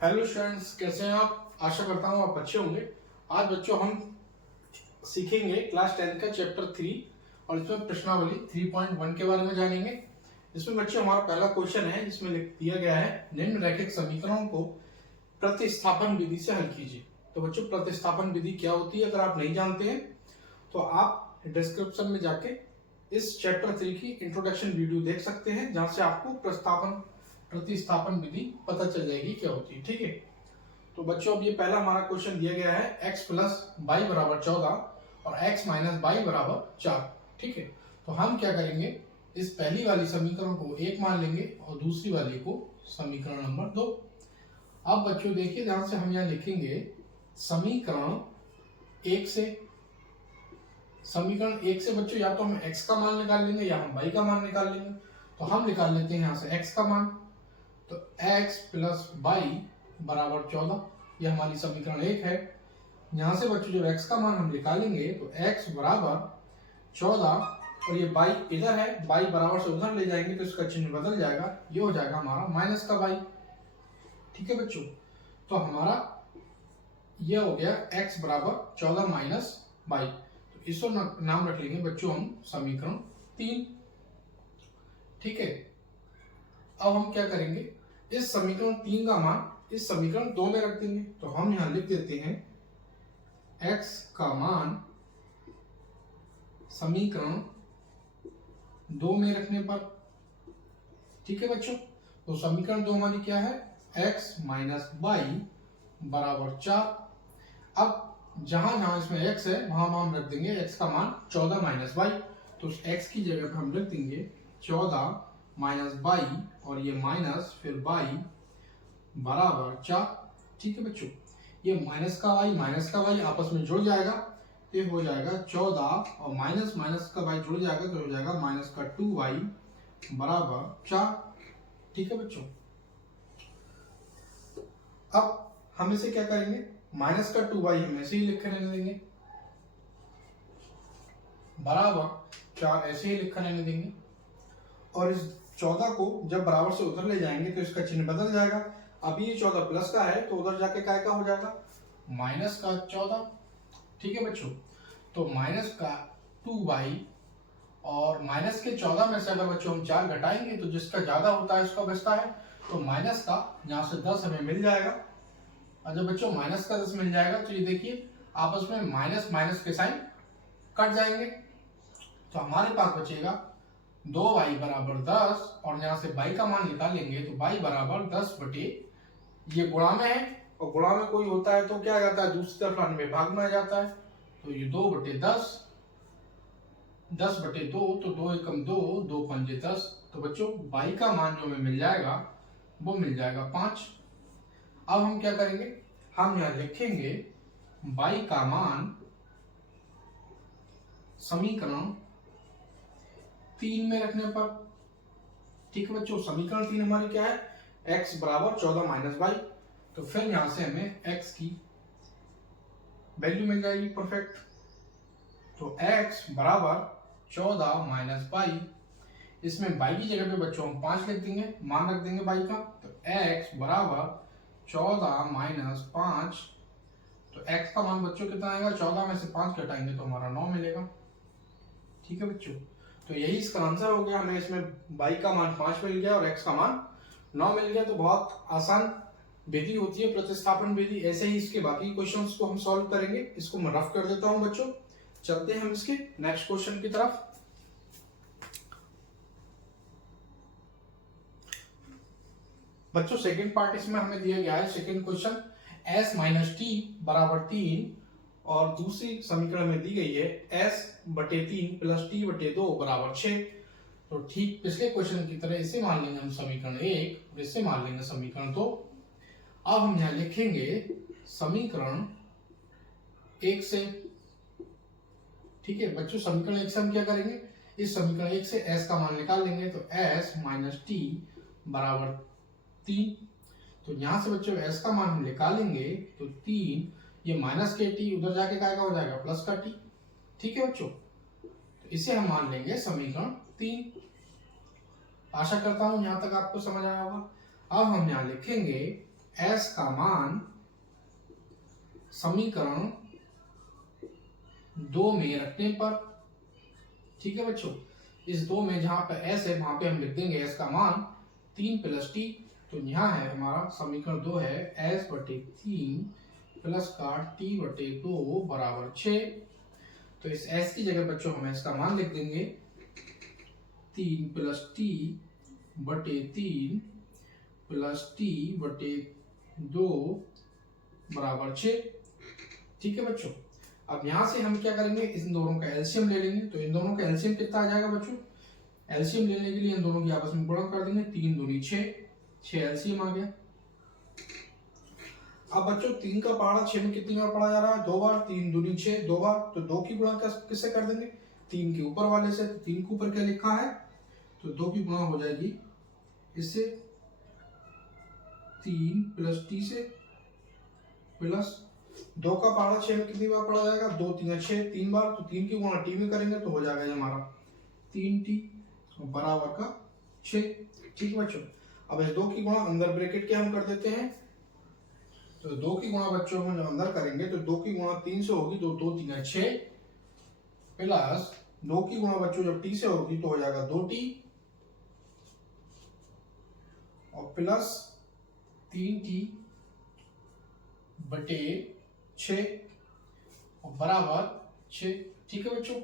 Hello students, कैसे हैं आप? आशा करता हूँ आप अच्छे होंगे। आज बच्चों हम सीखेंगे क्लास 10 का चैप्टर 3 और इसमें प्रश्नावली 3.1 के बारे में जानेंगे। इसमें बच्चों हमारा पहला क्वेश्चन है जिसमें लिख दिया गया है निम्नलिखित समीकरणों को प्रतिस्थापन विधि से हल कीजिए। तो बच्चों प्रतिस्थापन विधि क्या होती है अगर आप नहीं जानते हैं तो आप डिस्क्रिप्शन में जाके इस चैप्टर 3 की इंट्रोडक्शन वीडियो देख सकते हैं जहां से आपको प्रतिस्थापन विधि पता चल जाएगी क्या होती है। ठीक है, तो बच्चों अब ये पहला हमारा क्वेश्चन दिया गया है x प्लस बाई बराबर 14 और x माइनस बाई बराबर 4। ठीक है, तो हम क्या करेंगे, इस पहली वाली समीकरण को एक मान लेंगे और दूसरी वाली को समीकरण नंबर 2। अब बच्चों देखिए ध्यान से, हम यहाँ लिखेंगे समीकरण एक से बच्चों या तो हम x का मान निकाल लेंगे या हम y का मान निकाल लेंगे। तो हम निकाल लेते हैं यहाँ से x का मान, तो x प्लस बाई बराबर 14, यह हमारी समीकरण 1 है। यहाँ से बच्चों जब x का मान हम निकालेंगे तो x बराबर 14 और ये बाई इधर है, बाई बराबर से उधर ले जाएंगे तो इसका चिन्ह बदल जाएगा, ये हो जाएगा हमारा माइनस का बाई। ठीक है बच्चों, तो हमारा ये हो गया x बराबर 14 माइनस बाई। तो इसको नाम रख लेंगे बच्चों हम समीकरण 3। ठीक है, अब हम क्या करेंगे, इस समीकरण 3 का मान इस समीकरण 2 में रख देंगे। तो हम यहां लिख देते हैं x का मान समीकरण 2 में रखने पर। ठीक है बच्चों, तो समीकरण 2 हमारी क्या है, x माइनस बाई बराबर 4। अब जहां जहां इसमें x है वहां हम रख देंगे x का मान 14 माइनस बाई। तो उस x की जगह पर हम रख देंगे 14 माइनस बाई और ये माइनस फिर बाई बराबर 4। ठीक है बच्चों, ये माइनस का वाई आपस में जुड़ जाएगा, ये हो जाएगा 14 और माइनस माइनस का वाई जुड़ जाएगा तो हो जाएगा माइनस का 2y बराबर 4। ठीक है बच्चों, अब हम इसे क्या करेंगे, माइनस का 2y हम ऐसे ही लिख रहने देंगे बराबर 4, ऐसे ही लिखा रहने देंगे। और इस 14 को जब बराबर से उधर ले जाएंगे तो इसका चिन्ह बदल जाएगा। अभी ये 14 प्लस का है तो उधर जाके काय का हो जाएगा, माइनस का 14। ठीक है बच्चों, तो माइनस का 2y और माइनस के 14 में से अगर बच्चों हम 4 घटाएंगे तो जिसका ज्यादा होता है उसका बचता है। तो माइनस का यहाँ से 10 हमें मिल जाएगा, और जब बच्चों माइनस का 10 मिल जाएगा तो ये देखिए आपस में माइनस माइनस के साइन कट जाएंगे। तो हमारे पास बचेगा 2y बराबर 10 और यहाँ से y का मान निकालेंगे तो y बराबर 10 बटे, ये गुणा में है और गुणा में कोई होता है तो क्या आ जाता है, दूसरी तरफ लाने में भाग में आ जाता है। तो ये 2 बटे 10, 10 बटे 2, तो 2 एकम 2, 2 पंजे 10। तो बच्चों y का मान जो हमें मिल जाएगा वो मिल जाएगा 5। अब हम क्या करेंगे, हम यहाँ लिखेंगे y का मान समीकरण 3 में रखने पर। ठीक है बच्चों, समीकरण 3 हमारी क्या है, x बराबर 14 माइनस बाई। तो फिर यहां से हमें x की वैल्यू मिल जाएगी परफेक्ट। तो x बराबर 14 माइनस बाई, इसमें y की जगह पे बच्चों हम 5 लिख देंगे, मान रख देंगे y का। तो x बराबर 14 माइनस 5, तो x का मान बच्चों कितना आएगा, 14 में से 5 घटाएंगे तो हमारा 9 मिलेगा। ठीक है बच्चों, तो यही इसका आंसर हो गया। हमें इसमें y का मान 5 मिल गया और x का मान 9 मिल गया। तो बहुत आसान विधि होती है प्रतिस्थापन विधि। ऐसे ही इसके बाकी क्वेश्चंस को हम सॉल्व करेंगे। इसको मैं रफ कर देता हूं बच्चों, चलते हैं हम इसके नेक्स्ट क्वेश्चन की तरफ। बच्चों सेकंड पार्ट इसमें हमें दिया गया है, second question s minus T बराबर 3 और दूसरी समीकरण में दी गई है s बटे 3 प्लस टी बटे 2 बराबर 6। तो ठीक पिछले क्वेश्चन की तरह इसे मान लेंगे हम समीकरण 1 और इसे मान लेंगे समीकरण 2। अब हम यहाँ लिखेंगे समीकरण 1 से। ठीक है बच्चों, समीकरण 1 से हम क्या करेंगे, इस समीकरण 1 से s का मान निकाल लेंगे। तो s माइनस टी बराबर 3। तो यहां से बच्चों s का मान हम निकालेंगे तो 3, ये माइनस के टी उधर जाके क्या हो जाएगा, प्लस का टी। ठीक है बच्चों, तो इसे हम मान लेंगे समीकरण 3। आशा करता हूं यहां तक आपको समझ आया होगा। अब हम यहां लिखेंगे s का मान समीकरण 2 में रखने पर, ठीक है बच्चों, इस 2 में जहां पे s है वहां पे हम लिख देंगे s का मान 3 + t। तो यहाँ है हमारा समीकरण 2 है s/3 प्लस का t/2 बराबर 6। तो इस s की जगह बच्चों हम s का मान लिख देंगे 3 + t/3 प्लस t/2 बराबर 6। ठीक है बच्चों, अब यहां से हम क्या करेंगे, इन दोनों का एलसीएम ले लेंगे। तो इन दोनों का एलसीएम कितना आ जाएगा बच्चों, एलसीएम लेने के लिए इन दोनों की आपस में गुणा कर देंगे, 3 दूनी 6, 6 एलसीएम आ गया। अब बच्चों 3 का पहाड़ा 6 में कितनी बार पढ़ा जा रहा है, 2 बार, 3 दूनी 6, 2 बार। तो 2 की गुणा किससे कर देंगे, 3 के ऊपर वाले से। तो 3 के ऊपर क्या लिखा है, तो 2 की गुणा हो जाएगी इससे 3 + t से, प्लस 2 का पहाड़ा 6 में कितनी बार पढ़ा जाएगा, 2 3 6, 3 बार। तो 3 की गुणा t में करेंगे तो हो जाएगा ये हमारा 3t बराबर का 6। ठीक है बच्चों, अब इस 2 की गुणा अंदर ब्रैकेट के हम कर देते हैं। तो 2 की गुणा बच्चों हम अंदर करेंगे तो 2 की गुणा 3 से होगी, तो 2 3 6, प्लस 2 की गुणा बच्चों जब t से होगी तो हो जाएगा 2t, और प्लस 3t/6 और बराबर 6। ठीक है बच्चों,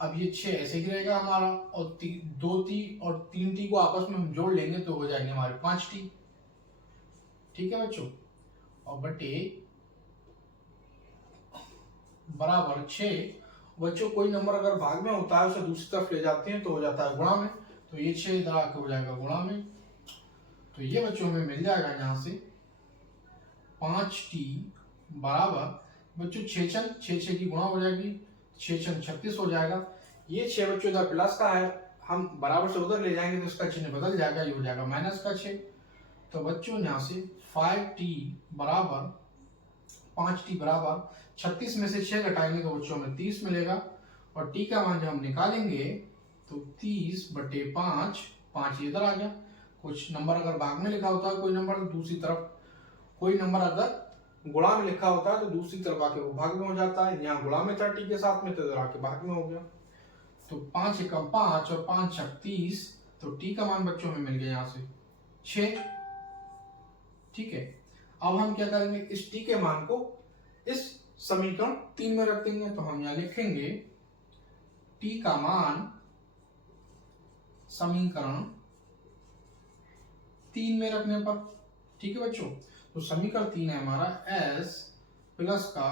अब ये 6 ऐसे ही रहेगा हमारा, और 2t और 3t को आपस में हम जोड़ लेंगे तो हो जाएंगे हमारे 5t। ठीक है बच्चों, और बटे बराबर 6। बच्चों कोई नंबर अगर भाग में होता है उसे दूसरी तरफ ले जाते हैं तो हो जाता है गुणा में। तो ये 6 इधर आके हो जाएगा गुणा में। तो ये बच्चों में मिल जाएगा यहाँ से 5t बराबर बच्चों 6 की गुणा हो जाएगी, 6 36 हो जाएगा। ये 6 बच्चों इधर प्लस का है, हम बराबर से उधर ले जाएंगे तो इसका चिन्ह बदल जाएगा, ये हो जाएगा माइनस का 6। तो बच्चों यहाँ से 5t बराबर 5t बराबर 36 में से 6 घटाएंगे तो बच्चों में 30 मिलेगा, और t का मान जब हम निकालेंगे तो 30/5, 5 इधर आ गया। कुछ नंबर अगर भाग में लिखा होता है कोई नंबर तो दूसरी तरफ, कोई नंबर अगर गुणा में लिखा होता है तो दूसरी तरफ आके वो भाग में हो जाता है। यहाँ गुणा में था t के साथ में, तो इधर आके भाग में हो गया। तो 5 एकम 5 और 5 छक 30, तो t का मान बच्चों में मिल गया यहाँ से 6। ठीक है, अब हम क्या करेंगे, इस t के मान को इस समीकरण 3 में रख देंगे। तो हम यहाँ लिखेंगे t का मान समीकरण 3 में रखने पर। ठीक है बच्चों, तो समीकरण 3 है हमारा s प्लस का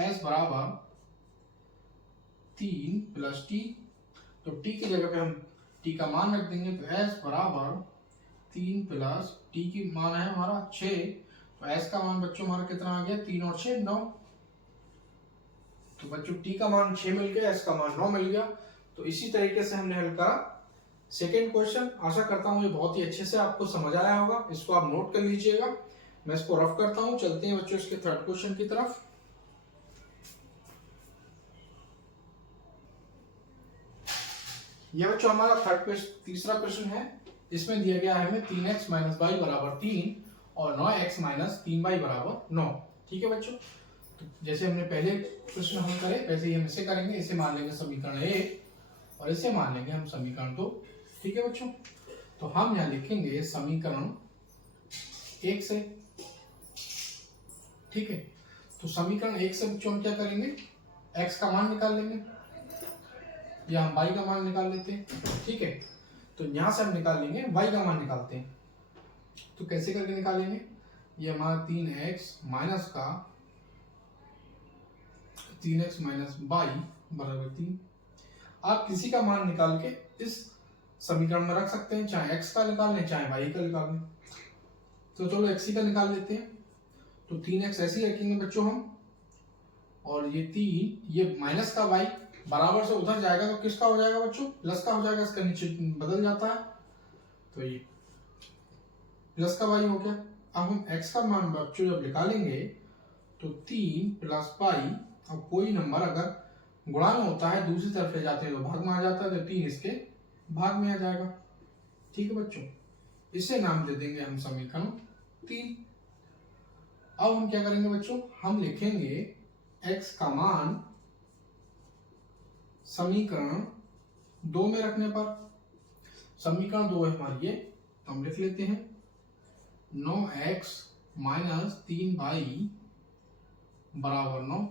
s बराबर 3 + t। तो t की जगह पे हम t का मान रख देंगे, तो s बराबर 3 + t की मान है हमारा 6। तो s का मान बच्चों हमारा कितना आ गया, 3 और 6 9। तो बच्चों t का मान 6 मिल गया, s का मान 9 मिल गया। तो इसी तरीके से हमने हल करा सेकेंड क्वेश्चन। आशा करता हूँ ये बहुत ही अच्छे से आपको समझ आया होगा, इसको आप नोट कर लीजिएगा। मैं इसको रफ करता हूँ, चलते हैं बच्चों इसके थर्ड क्वेश्चन की तरफ। ये बच्चों हमारा तीसरा क्वेश्चन है। इसमें दिया गया है हमें 3x - y बराबर 3 और 9x - 3y बराबर 9। ठीक है बच्चों, तो जैसे हमने पहले प्रश्न हल करे वैसे ही हम इसे करेंगे। इसे मान लेंगे समीकरण 1 और इसे मान लेंगे हम समीकरण 2। ठीक है बच्चों, तो हम यहाँ लिखेंगे समीकरण 1 से। ठीक है, तो समीकरण 1 से बच्चों हम क्या करेंगे, x का मान निकाल लेंगे या हम y का मान निकाल लेते हैं। ठीक है, तो यहां से हम निकाल लेंगे y का मान निकालते हैं। तो कैसे करके निकालेंगे, ये हमारा 3x माइनस का 3x - y बराबर 3। आप किसी का मान निकाल के इस समीकरण में रख सकते हैं, चाहे x का निकाल लें चाहे y का निकाल लें। तो चलो x का निकाल लेते हैं। तो 3x ऐसे ही रखेंगे बच्चों हम, और ये 3, ये माइनस का y बराबर से उधर जाएगा तो किसका हो जाएगा बच्चों, प्लस का हो जाएगा, इसका नीचे बदल जाता है। तो ये प्लस का y हो गया। अब हम x का मान बच्चों जब निकालेंगे तो 3 + y, अब कोई नंबर अगर गुणा में होता है दूसरी तरफ ले जाते हैं तो भाग में आ जाता है, तो 3 इसके भाग में आ जाएगा। ठीक है बच्चों, इसे नाम दे देंगे हम समीकरण 3। अब हम क्या करेंगे बच्चों, हम लिखेंगे x का मान समीकरण 2 में रखने पर, समीकरण 2 है हमारी ये, तो हम लिख लेते हैं 9x माइनस 3y बराबर 9।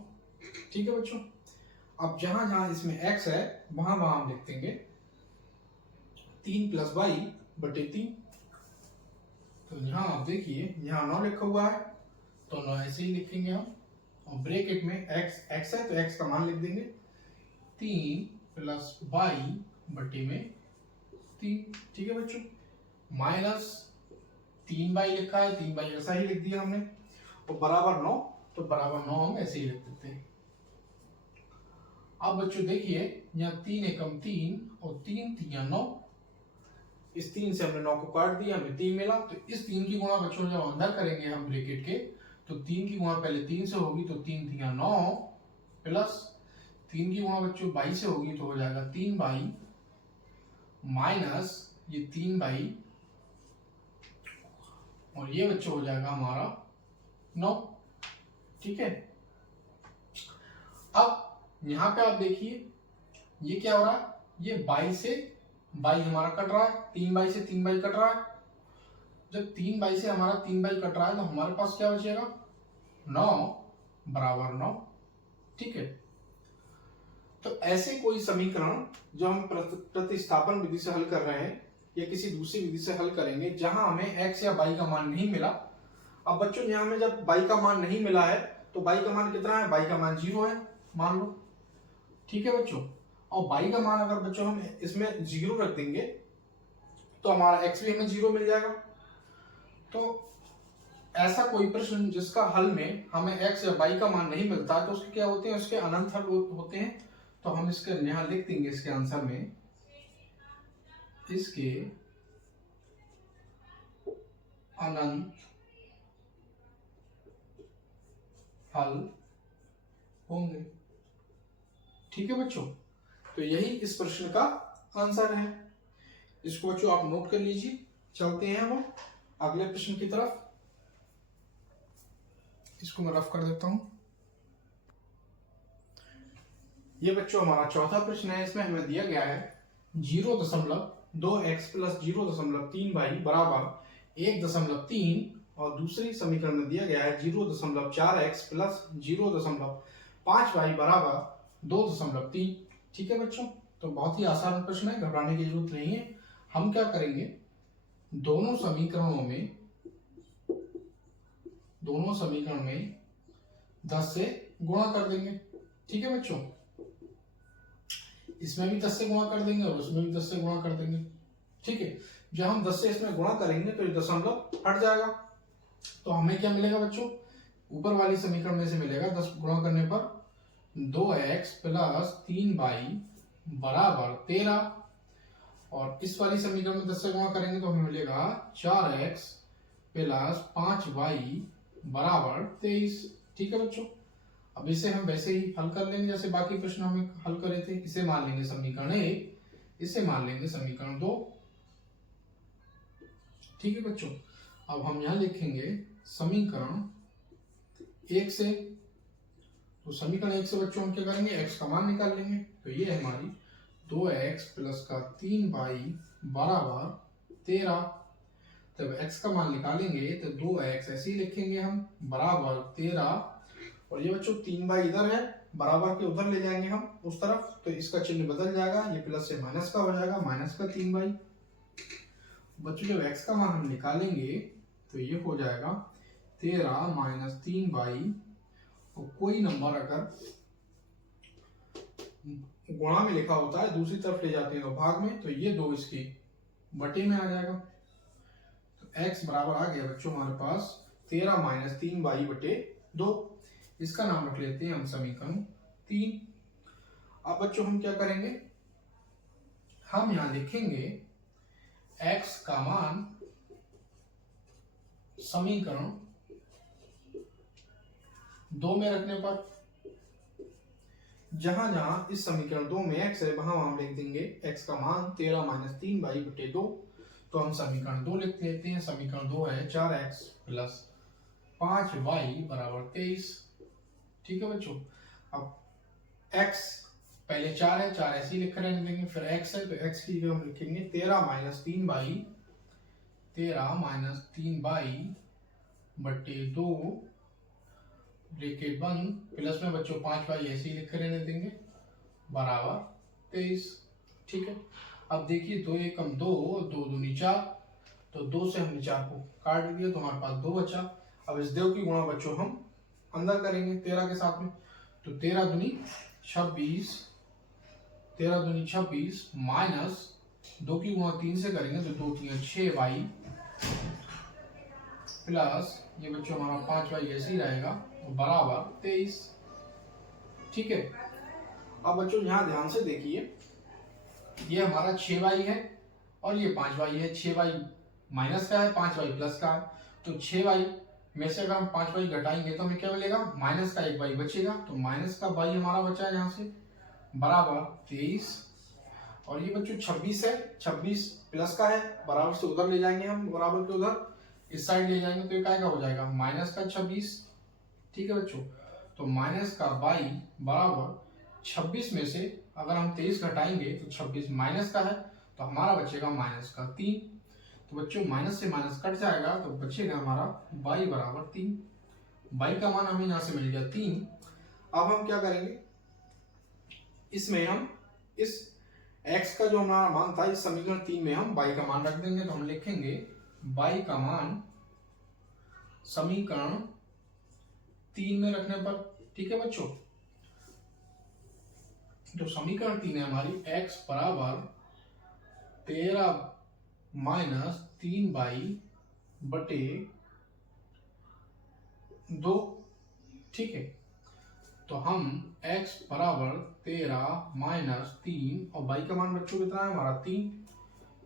ठीक है बच्चों, अब जहां जहां इसमें x है वहां वहां हम लिख देंगे 3 प्लस y बटे 3। तो यहाँ आप देखिए, यहाँ 9 लिखा हुआ है तो 9 ऐसे ही लिखेंगे हम, और ब्रैकेट में x है तो x का मान लिख देंगे 3 प्लस y बटे में 3। ठीक है बच्चों, माइनस 3y लिखा है, 3y ऐसा ही लिख दिया हमने, और बराबर 9, तो बराबर 9 हम ऐसे ही लिख देते हैं। अब बच्चों देखिए, यहाँ 3 एकम 3 और 3 3 9, इस 3 से हमने 9 को काट दिया, हमें 3 मिला। तो इस 3 की गुणा बच्चों जब अंदर करेंगे हम ब्रैकेट के, तो 3 की गुणा पहले 3 से होगी तो 3 3 9 प्लस 3 की गुणा बच्चों 22 से होगी तो हो जाएगा 3y माइनस ये 3y, और ये बच्चों हो जाएगा हमारा 9। ठीक है, अब यहां पे आप देखिए ये क्या हो रहा है, ये 22 से 22 हमारा कट रहा है, 3y से 3y कट रहा है। जब 3y से हमारा 3y कट रहा है तो हमारे पास क्या बचेगा, 9 बराबर 9। ठीक है, तो ऐसे कोई समीकरण जो हम प्रतिस्थापन विधि से हल कर रहे हैं या किसी दूसरी विधि से हल करेंगे जहां हमें x या y का मान नहीं मिला। अब बच्चों यहाँ हमें जब y का मान नहीं मिला है तो y का मान कितना है, y का मान 0 है मान लो। ठीक है बच्चों, और y का मान अगर बच्चों हम इसमें 0 रख देंगे तो हमारा x भी हमें 0 मिल जाएगा। तो ऐसा कोई प्रश्न जिसका हल में हमें x या y का मान नहीं मिलता तो उसके क्या होते हैं, उसके अनंत हल होते हैं। तो हम इसके यहाँ लिख देंगे इसके आंसर में, इसके अनंत हल होंगे। ठीक है बच्चों, तो यही इस प्रश्न का आंसर है। इसको बच्चों आप नोट कर लीजिए। चलते हैं हम अगले प्रश्न की तरफ। इसको मैं रफ कर देता हूं। ये बच्चों हमारा चौथा प्रश्न है। इसमें हमें दिया गया है 0.2x प्लस 0.3y बराबर 1.3, और दूसरी समीकरण में दिया गया है 0.4x प्लस 0.5y बराबर 2.3। ठीक है बच्चों, तो बहुत ही आसान प्रश्न है, घबराने की जरूरत नहीं है। हम क्या करेंगे, दोनों समीकरण में 10 से गुणा कर देंगे। ठीक है बच्चों, इसमें भी 10 से गुणा कर देंगे और उसमें भी 10 से गुणा कर देंगे। ठीक है, जब हम 10 से इसमें गुणा करेंगे तो ये दशमलव हट जाएगा। तो हमें क्या मिलेगा बच्चों, ऊपर वाली समीकरण में से मिलेगा 10 गुणा करने पर 2x प्लस 3y बराबर 13, और इस वाली समीकरण में 10 से गुणा करेंगे तो हमें मिलेगा 4x प्लस 5y बराबर 23। ठीक है बच्चों, अब इसे हम वैसे ही हल कर लेंगे जैसे बाकी प्रश्न हमें हल करे थे। इसे मान लेंगे समीकरण 1, इसे मान लेंगे समीकरण 2। ठीक है बच्चों, अब हम यहां लिखेंगे समीकरण 1 से, तो समीकरण 1 से बच्चों हम क्या करेंगे, x का मान निकाल लेंगे। तो ये है हमारी 2x प्लस का 3y बराबर 13। जब x का मान निकालेंगे तो 2x ऐसे ही लिखेंगे हम बराबर 13, और ये बच्चों 3y इधर है, बराबर के उधर ले जाएंगे हम उस तरफ, तो इसका चिन्ह बदल जाएगा, ये प्लस से माइनस का हो जाएगा, माइनस का 3y। बच्चों जब x का मान हम निकालेंगे तो ये हो जाएगा 13 माइनस 3y, और कोई नंबर अगर गुणा में लिखा होता है दूसरी तरफ ले जाते हैं तो भाग में, तो ये 2 इसके बटे में आ जाएगा। तो x बराबर आ गया बच्चों हमारे पास 13 माइनस 3y बटे 2। इसका नाम रख लेते हैं हम समीकरण 3। अब बच्चों हम क्या करेंगे, हम यहां लिखेंगे x का मान समीकरण 2 में रखने पर, जहां जहां इस समीकरण 2 में x है वहां हम लिख देंगे x का मान 13 माइनस 3y बटे 2। तो हम समीकरण 2 लिख लेते हैं। समीकरण 2 है 4x प्लस 5y बराबर 23। ठीक है बच्चों, अब x पहले 4 है, 4 ऐसे ही लिख रहने देंगे, फिर x है तो x की जगह हम लिखेंगे 13 माइनस 3 बाई बट्टे 2 ब्रैकेट बंद, प्लस में बच्चों 5y ऐसे ही लिख रहने देंगे बराबर 23। ठीक है, अब देखिए 2 एकम 2, 2 दूनी 4, तो 2 से हमने 4 को काट दिया तो हमारे पास 2 बचा। अब इस देव की गुणा बच्चों हम अंदर करेंगे 13 के साथ में, तो 13 दूनी 26, 13 दूनी 26 माइनस 2 की गुणा 3 से करेंगे तो 2 3 6y प्लस ये बच्चों हमारा 5y ऐसे ही रहेगा बराबर 23। ठीक है, अब बच्चों यहाँ ध्यान से देखिए, ये हमारा 6y है और ये 5y है। 6y माइनस का है, 5y प्लस का है, तो 6y में से अगर हम 5y घटाएंगे तो हमें क्या मिलेगा, माइनस का 1y बचेगा, तो माइनस का y हमारा बचा है यहाँ से बराबर 23। और ये बच्चों 26 है, 26 प्लस का है, बराबर से उधर ले जाएंगे हम, बराबर के उधर इस साइड ले जाएंगे तो ये काय का हो जाएगा, माइनस का 26। ठीक है बच्चों, तो माइनस का y बराबर 26 में से अगर हम 23 घटाएंगे तो 26 माइनस का है, तो हमारा बचेगा माइनस का 3। तो बच्चों माइनस से माइनस कट जाएगा तो बचेगा हमारा y बराबर 3। y का मान हमें यहाँ से मिल गया 3। अब हम क्या करेंगे, इसमें हम इस x का जो हमारा मान था इस समीकरण 3 में हम y का मान रख देंगे, तो हम लिखेंगे y का मान समीकरण 3 में रखने पर। ठीक है बच्चों, तो समीकरण 3 है हमारी x बराबर 13 माइनस 3y बटे 2। ठीक है, तो हम x बराबर 13 माइनस 3 और y का मान बच्चों कितना है हमारा 3,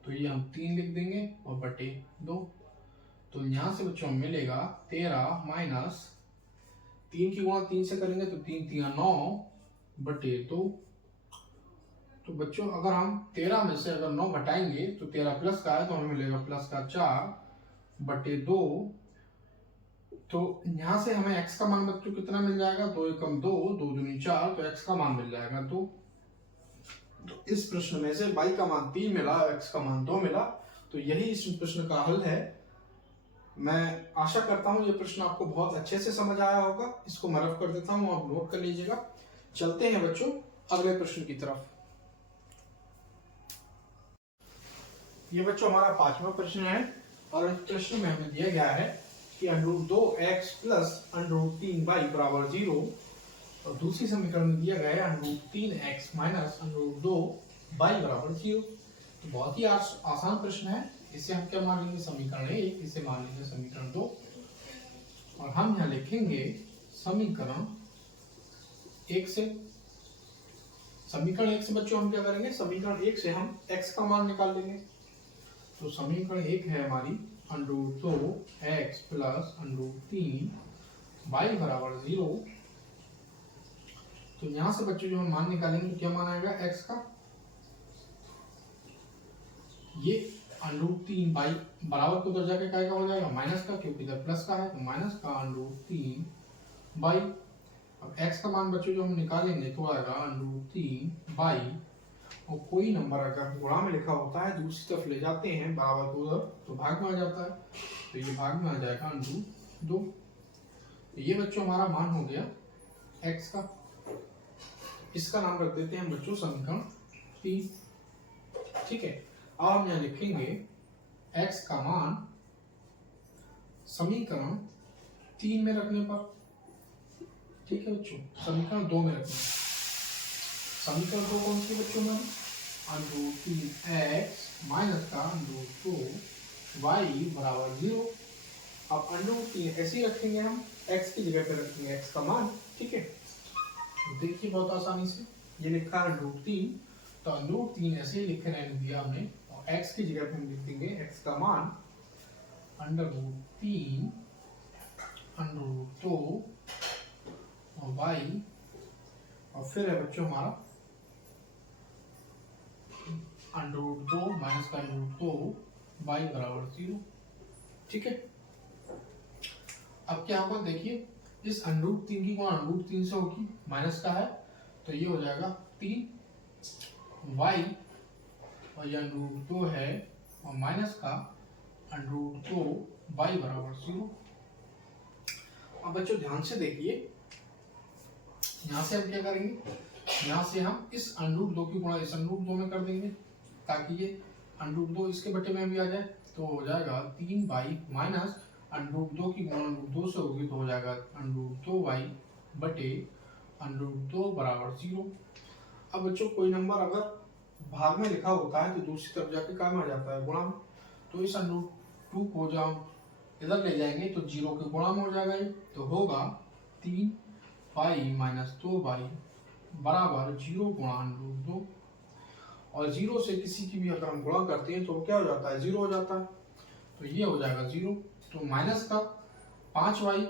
तो ये हम 3 लिख देंगे और बटे 2। तो यहाँ से बच्चों मिलेगा 13 माइनस 3 की गुणा 3 से करेंगे तो 3 3 9 बटे 2। तो बच्चों अगर हम 13 में से अगर 9 घटाएंगे तो 13 प्लस का है तो हमें मिलेगा प्लस का 4 बटे 2। तो यहाँ से हमें x का मान बच्चों कितना मिल जाएगा, 2 एकम 2, 2 दूनी 4, तो x का मान मिल जाएगा 2। तो इस प्रश्न में से y का मान 3 मिला, x का मान 2 मिला, तो यही इस प्रश्न का हल है। मैं आशा करता हूँ ये प्रश्न आपको बहुत अच्छे से समझ आया होगा। इसको मैं रफ कर देता हूँ, आप नोट कर लीजिएगा। चलते हैं बच्चों अगले प्रश्न की तरफ। ये बच्चों हमारा 5वां प्रश्न है और इस प्रश्न में हमें दिया गया है कि √2x प्लस √3y बराबर 0, और दूसरी समीकरण में दिया गया है √3x माइनस √2y बराबर 0। तो बहुत ही आसान प्रश्न है। इसे हम क्या मान लेंगे, समीकरण 1, इसे मान लेंगे समीकरण 2, और हम यहाँ लिखेंगे समीकरण 1 से। समीकरण 1 से बच्चों हम क्या करेंगे, समीकरण 1 से हम x का मान निकाल लेंगे। तो समीकरण 1 है हमारी √2x प्लस √3y बराबर 0। तो यहाँ से बच्चों जो हम मान निकालेंगे तो क्या मान आएगा x का, ये √3y बराबर को उधर जाके क्या हो जाएगा, माइनस का, क्योंकि इधर प्लस का है तो माइनस का √3y। अब x का मान बच्चों जो हम निकालेंगे तो आएगा √3y, और कोई नंबर अगर गुणा में लिखा होता है दूसरी तरफ ले जाते हैं बराबर को उधर तो भाग में आ जाता है, तो ये भाग में आ जाएगा √2। तो ये बच्चों हमारा मान हो गया x का। इसका नाम रख देते हैं बच्चों समीकरण 3। ठीक है, अब हम यहाँ लिखेंगे x का मान समीकरण 3 में रखने पर। ठीक है बच्चों, समीकरण 2 में रखने पर। समीकरण 2 कौन सी बच्चों में, √3x माइनस का √2y बराबर 0। अब √3 ऐसे ही रखेंगे हम, x की जगह पे रखेंगे x का मान। ठीक है, तो देखिए बहुत आसानी से ये लिखा है √3, तो √3 ऐसे ही लिखे रहने दिया हमने, और x की जगह पे हम लिख देंगे x का मान √3 √2 और y, और फिर है बच्चों हमारा √2 माइनस का √2 y बराबर 0। ठीक है, अब क्या होगा देखिए, इस √3 की गुणा √3 से होगी, माइनस का है तो ये हो जाएगा 3y और ये √2 है और माइनस का √2 y बराबर 0। अब बच्चों ध्यान से देखिए, यहाँ से हम क्या करेंगे, यहाँ से हम इस √2 की गुणा इस √2 में कर देंगे ताकि ये √2 इसके बटे में भी आ जाए, तो हो जाएगा 3y माइनस √2 की गुणा √2 से होगी तो हो जाएगा √2y बटे √2 बराबर 0। अब बच्चों कोई नंबर अगर भाग में लिखा होता है तो दूसरी तरफ जाके काम आ जाता है गुणा में, तो इस √2 को जब हम इधर ले जाएंगे तो 0 के गुणा में हो जाएगा ये, तो होगा 3y माइनस 2y बराबर 0 गुणा √2, और 0 से किसी की भी अगर हम गुणा करते हैं तो क्या हो जाता है, 0 हो जाता है, तो ये हो जाएगा 0। तो माइनस का 5y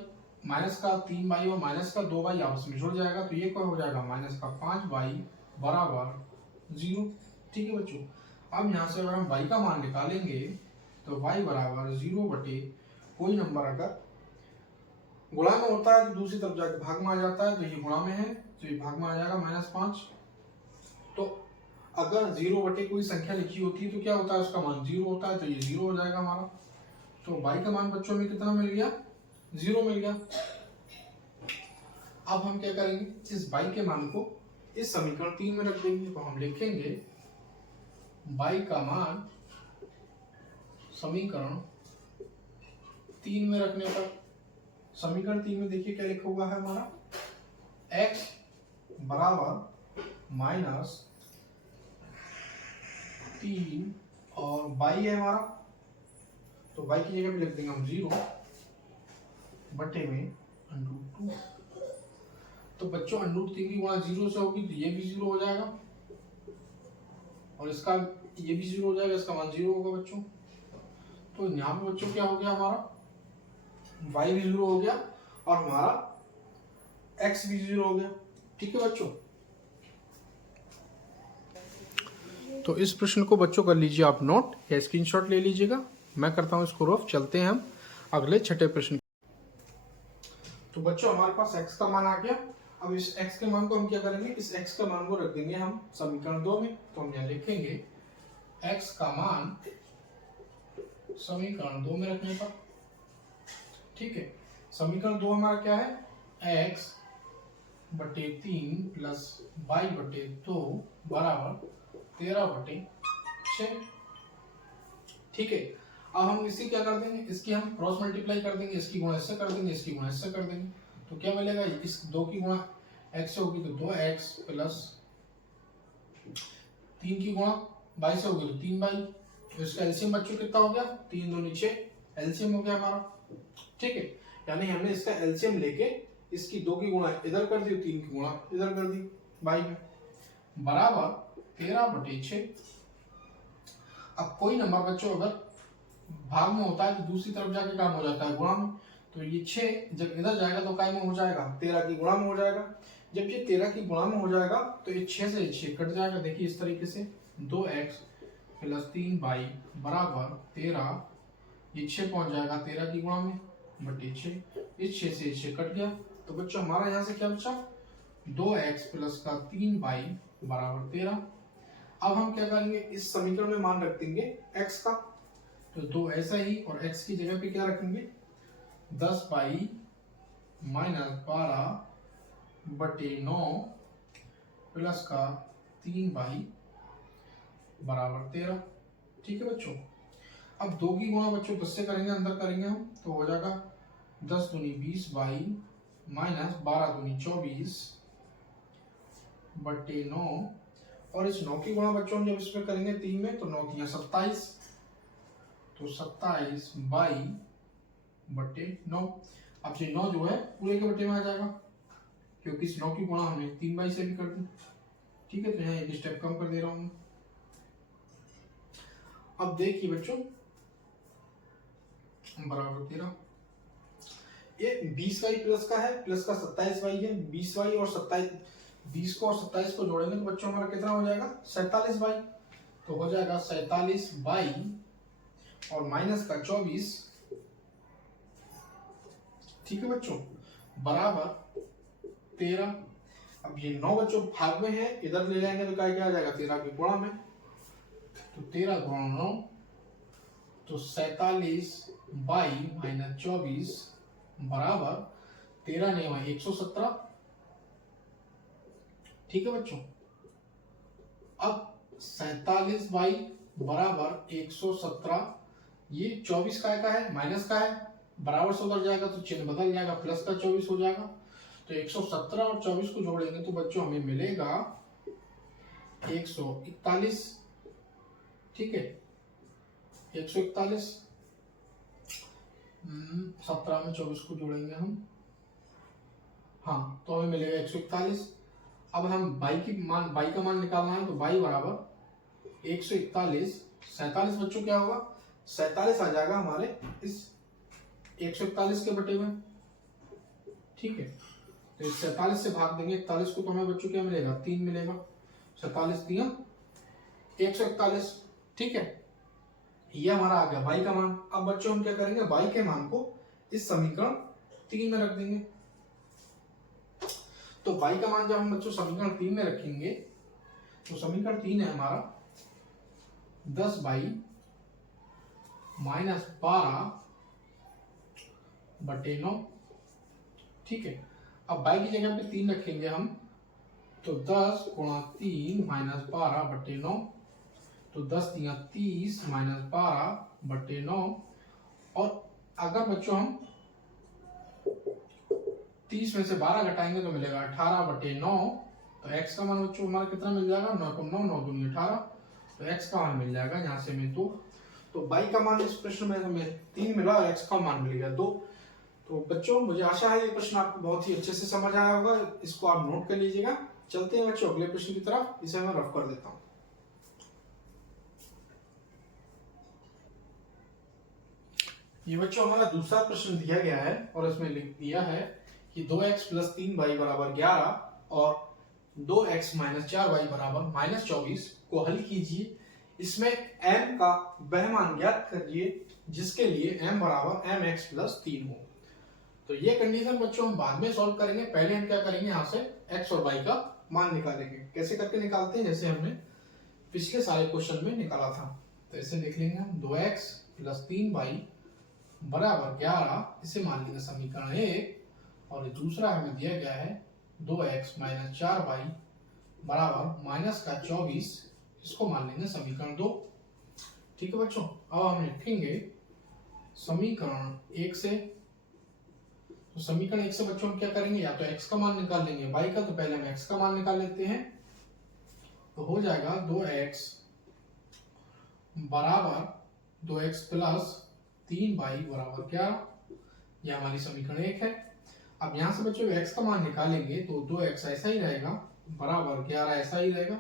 माइनस का 3y और माइनस का 2y आपस में जुड़ जाएगा, तो ये क्या हो जाएगा, माइनस का 5y बराबर 0। ठीक है बच्चों, अब यहाँ से अगर हम y का मान निकालेंगे तो y बराबर 0 बटे कोई नंबर अगर गुणा में होता है तो दूसरी तरफ जाके भाग में आ जाता है, तो ये गुणा में है तो ये भाग में आ जाएगा -5। तो अगर 0 बटे कोई संख्या लिखी होती है तो क्या होता है, उसका मान 0 होता है, तो ये 0 हो जाएगा हमारा। तो y का मान बच्चों में कितना मिल गया, 0 मिल गया। अब हम क्या करेंगे, इस y के मान को इस समीकरण 3 में रख देंगे, तो हम लिखेंगे y का मान समीकरण 3 में रखने पर, समीकरण 3 में देखिए क्या लिखा हुआ है हमारा, x बराबर -3 और y है हमारा, तो y की जगह पे लिख देंगे हम 0 बटे में √2। तो बच्चों √3 की गुणा 0 से होगी तो ये भी 0 हो जाएगा और इसका ये भी 0 हो जाएगा, इसका मान 0 होगा बच्चों। तो यहाँ पे बच्चों क्या हो गया, हमारा y भी 0 हो गया और हमारा x भी 0 हो गया। ठीक है बच्चों, तो इस प्रश्न को बच्चों कर लीजिए आप नोट या स्क्रीनशॉट ले लीजिएगा, मैं करता हूँ इसको रफ। चलते हैं हम अगले छठे प्रश्न। तो बच्चों हमारे पास x का मान आ गया। अब इस x के मान को हम क्या करेंगे, इस x का मान को रख देंगे हम समीकरण 2 में, तो हम यहाँ लिखेंगे x का मान समीकरण 2 में रखने पर। ठीक है, समीकरण 2 हमारा क्या है, x बटे 3 प्लस y बटे 2 बराबर 13 बटे 6। ठीक है, अब हम इसी क्या कर देंगे, इसकी हम क्रॉस मल्टीप्लाई कर देंगे, इसकी गुणा इससे कर देंगे, इसकी गुणा इससे कर देंगे, तो क्या मिलेगा, इस 2 की गुणा x से होगी तो 2x प्लस 3 की गुणा y से होगी तो 3y, तो इसका एलसीएम बच्चों कितना हो गया, 3 2 6 एलसीएम हो गया हमारा। ठीक है, यानी हमने इसका एलसीएम लेके इसकी 2 की गुणा इधर कर दी, 3 की गुणा इधर कर दी y में, बराबर 13 बटे 6। अब कोई नंबर बच्चों अगर भाग में होता है तो दूसरी तरफ जाके काम हो जाता है गुणा में, तो ये 6 जब इधर जाएगा तो काय में हो जाएगा, 13 की गुणा में हो जाएगा। जब ये 13 की गुणा में हो जाएगा तो ये 6 से 6 कट जाएगा, देखिए इस तरीके से 2x प्लस 3y बराबर 13, ये 6 पहुंच जाएगा 13 की गुणा में बटे 6, इस 6 से 6 कट गया, तो बच्चों हमारा यहाँ से क्या बचा, 2x प्लस का 3y बराबर 13। अब हम क्या करेंगे, इस समीकरण में मान रख देंगे x का, तो 2 ऐसा ही और x की जगह पे क्या रखेंगे, 10y माइनस 12 बटे 9 प्लस का 3y बराबर 13। ठीक है बच्चों, अब 2 की गुणा बच्चों 10 से करेंगे, अंदर करेंगे हम तो हो जाएगा 10 दूनी 20y माइनस 12 दूनी 24 बटे 9, और इस 9 की गुणा बच्चों हम जब इसमें करेंगे 3 में तो 9 की 27, तो 27 बाई बटे 9। अब ये 9 जो है पूरे के बटे में आ जाएगा क्योंकि इस 9 की गुणा हमने 3 बाई से भी कर दी। ठीक है, तो यहाँ एक स्टेप कम कर दे रहा हूँ। अब देखिए बच्चों बराबर 13, ये 20y प्लस का है, प्लस का 27y है, 20y और 27, 20 को और 27 को जोड़ेंगे तो बच्चों हमारा कितना हो जाएगा, 47y, तो हो जाएगा 47 बाई और माइनस का 24, ठीक है बच्चों, बराबर 13। अब ये 9 बच्चों भाग में है, इधर ले जाएंगे तो क्या आ जाएगा 13 के गुणा में, तो 13 गुणा 9 तो 47 बाई माइनस 24 बराबर 13 नहीं हुआ 117, ठीक है बच्चों। अब 47 बाई बराबर 117, ये 24 का है माइनस का है, बराबर से उधर जाएगा तो चिन्ह बदल जाएगा, प्लस का 24 हो जाएगा। तो 117 और 24 को जोड़ेंगे तो बच्चों हमें मिलेगा 141, ठीक है 141। 17 में 24 को जोड़ेंगे हम, हाँ तो हमें मिलेगा 141। अब हम बाई का मान निकालना है, तो बाई बराबर 141, 47 बच्चों क्या होगा 47 आ जाएगा हमारे इस 141 के बटे में, ठीक है। तो इस 47 से भाग देंगे 41 को, तो हमें बच्चों क्या मिलेगा 3 मिलेगा, 47 दिया 141, ठीक है। ये हमारा आ गया बाई का मान। अब बच्चों हम क्या करेंगे, बाई के मान को इस समीकरण 3 में रख देंगे। तो बाई का मान जब हम बच्चों समीकरण 3 में रखेंगे तो समीकरण 3 है हमारा 10 बाई माइनस 12 बटे 9, ठीक है। अब बाई की जगह पे 3 रखेंगे हम, तो 10 गुणा 3 माइनस 12 बटे 9, तो 10 दिया 30 माइनस 12 बटे 9। और अगर बच्चों हम 30 में से 12 घटाएंगे तो मिलेगा 18 बटे 9। तो x का मान बच्चों हमारा कितना मिल जाएगा, 9 को 9 9 दूनी 18, तो x का मान मिल जाएगा यहाँ से हमें 2। तो बाई का मान इस प्रश्न में हमें 3 मिला और x का मान मिल गया 2। तो बच्चों मुझे आशा है ये प्रश्न आपको बहुत ही अच्छे से समझ आया होगा, इसको आप नोट कर लीजिएगा। चलते हैं बच्चों अगले प्रश्न की तरफ, इसे मैं रफ कर देता हूँ। ये बच्चों हमारा दूसरा प्रश्न दिया गया है और इसमें लिख दिया है कि 2x प्लस 3y बराबर 11 और 2x माइनस 4y बराबर माइनस 24 को हल कीजिए। इसमें m का वह मान ज्ञात करिए जिसके लिए m बराबर mx प्लस 3 हो। तो ये कंडीशन बच्चों हम बाद में सॉल्व करेंगे, पहले हम क्या करेंगे यहाँ से x और y का मान निकालेंगे। कैसे करके निकालते हैं, जैसे हमने पिछले सारे क्वेश्चन में निकाला था। तो इसे लिख लेंगे हम 2x प्लस 3y बराबर 11, इसे मान लेंगे समीकरण 1। और दूसरा हमें दिया गया है 2x माइनस 4y बराबर माइनस का 24, इसको मान लेंगे समीकरण 2, ठीक है बच्चों। अब हम लिखेंगे समीकरण 1 से। तो समीकरण 1 से बच्चों हम क्या करेंगे, या तो x का मान निकाल लेंगे y का, तो पहले हम x का मान निकाल लेते हैं। तो हो जाएगा 2x बराबर 2x प्लस 3y बराबर 11, यह हमारी समीकरण 1 है। अब यहाँ से बच्चों x का मान निकालेंगे तो 2x ऐसा ही रहेगा बराबर 11 ऐसा ही रहेगा।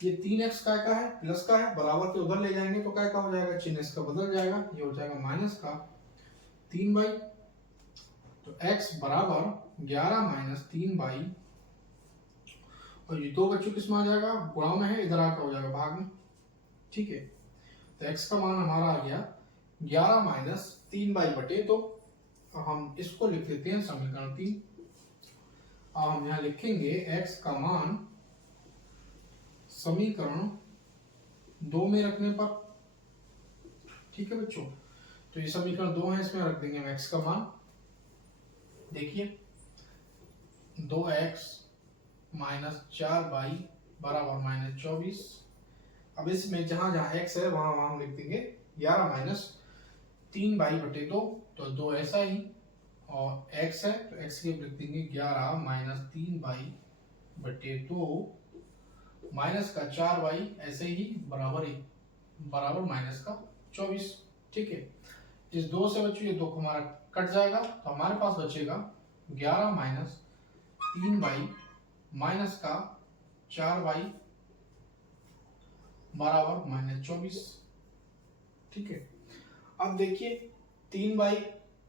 ये 3x का है प्लस का है, बराबर के उधर ले जाएंगे तो क्या हो जाएगा, चिन्ह इसका बदल जाएगा, ये हो जाएगा माइनस का 3y। तो x बराबर 11 माइनस 3y, और ये दो बच्चों किस में आ जाएगा, गुणा में है, इधर आकर हो जाएगा भाग में, ठीक है। तो x का मान हमारा आ गया 11 माइनस 3y बटे, तो हम इसको लिख लेते हैं समीकरण 3। अब हम यहाँ लिखेंगे x का मान समीकरण 2 में रखने पर, ठीक है बच्चों। तो ये समीकरण 2 है, इसमें रख देंगे हम x का मान। देखिए 2x माइनस 4y बराबर माइनस 24। अब इसमें जहां जहां x है वहां वहां हम लिख देंगे 11 माइनस 3y बटे 2, तो 2 ऐसा ही, और x है तो x के लिख देंगे 11 माइनस 3y बटे 2 माइनस का 4y ऐसे ही बराबर माइनस का 24, ठीक है। इस 2 से बच्चों ये 2 हमारा कट जाएगा, तो हमारे पास बचेगा 11 माइनस 3y माइनस का 4y बराबर माइनस 24, ठीक है। अब देखिए 3y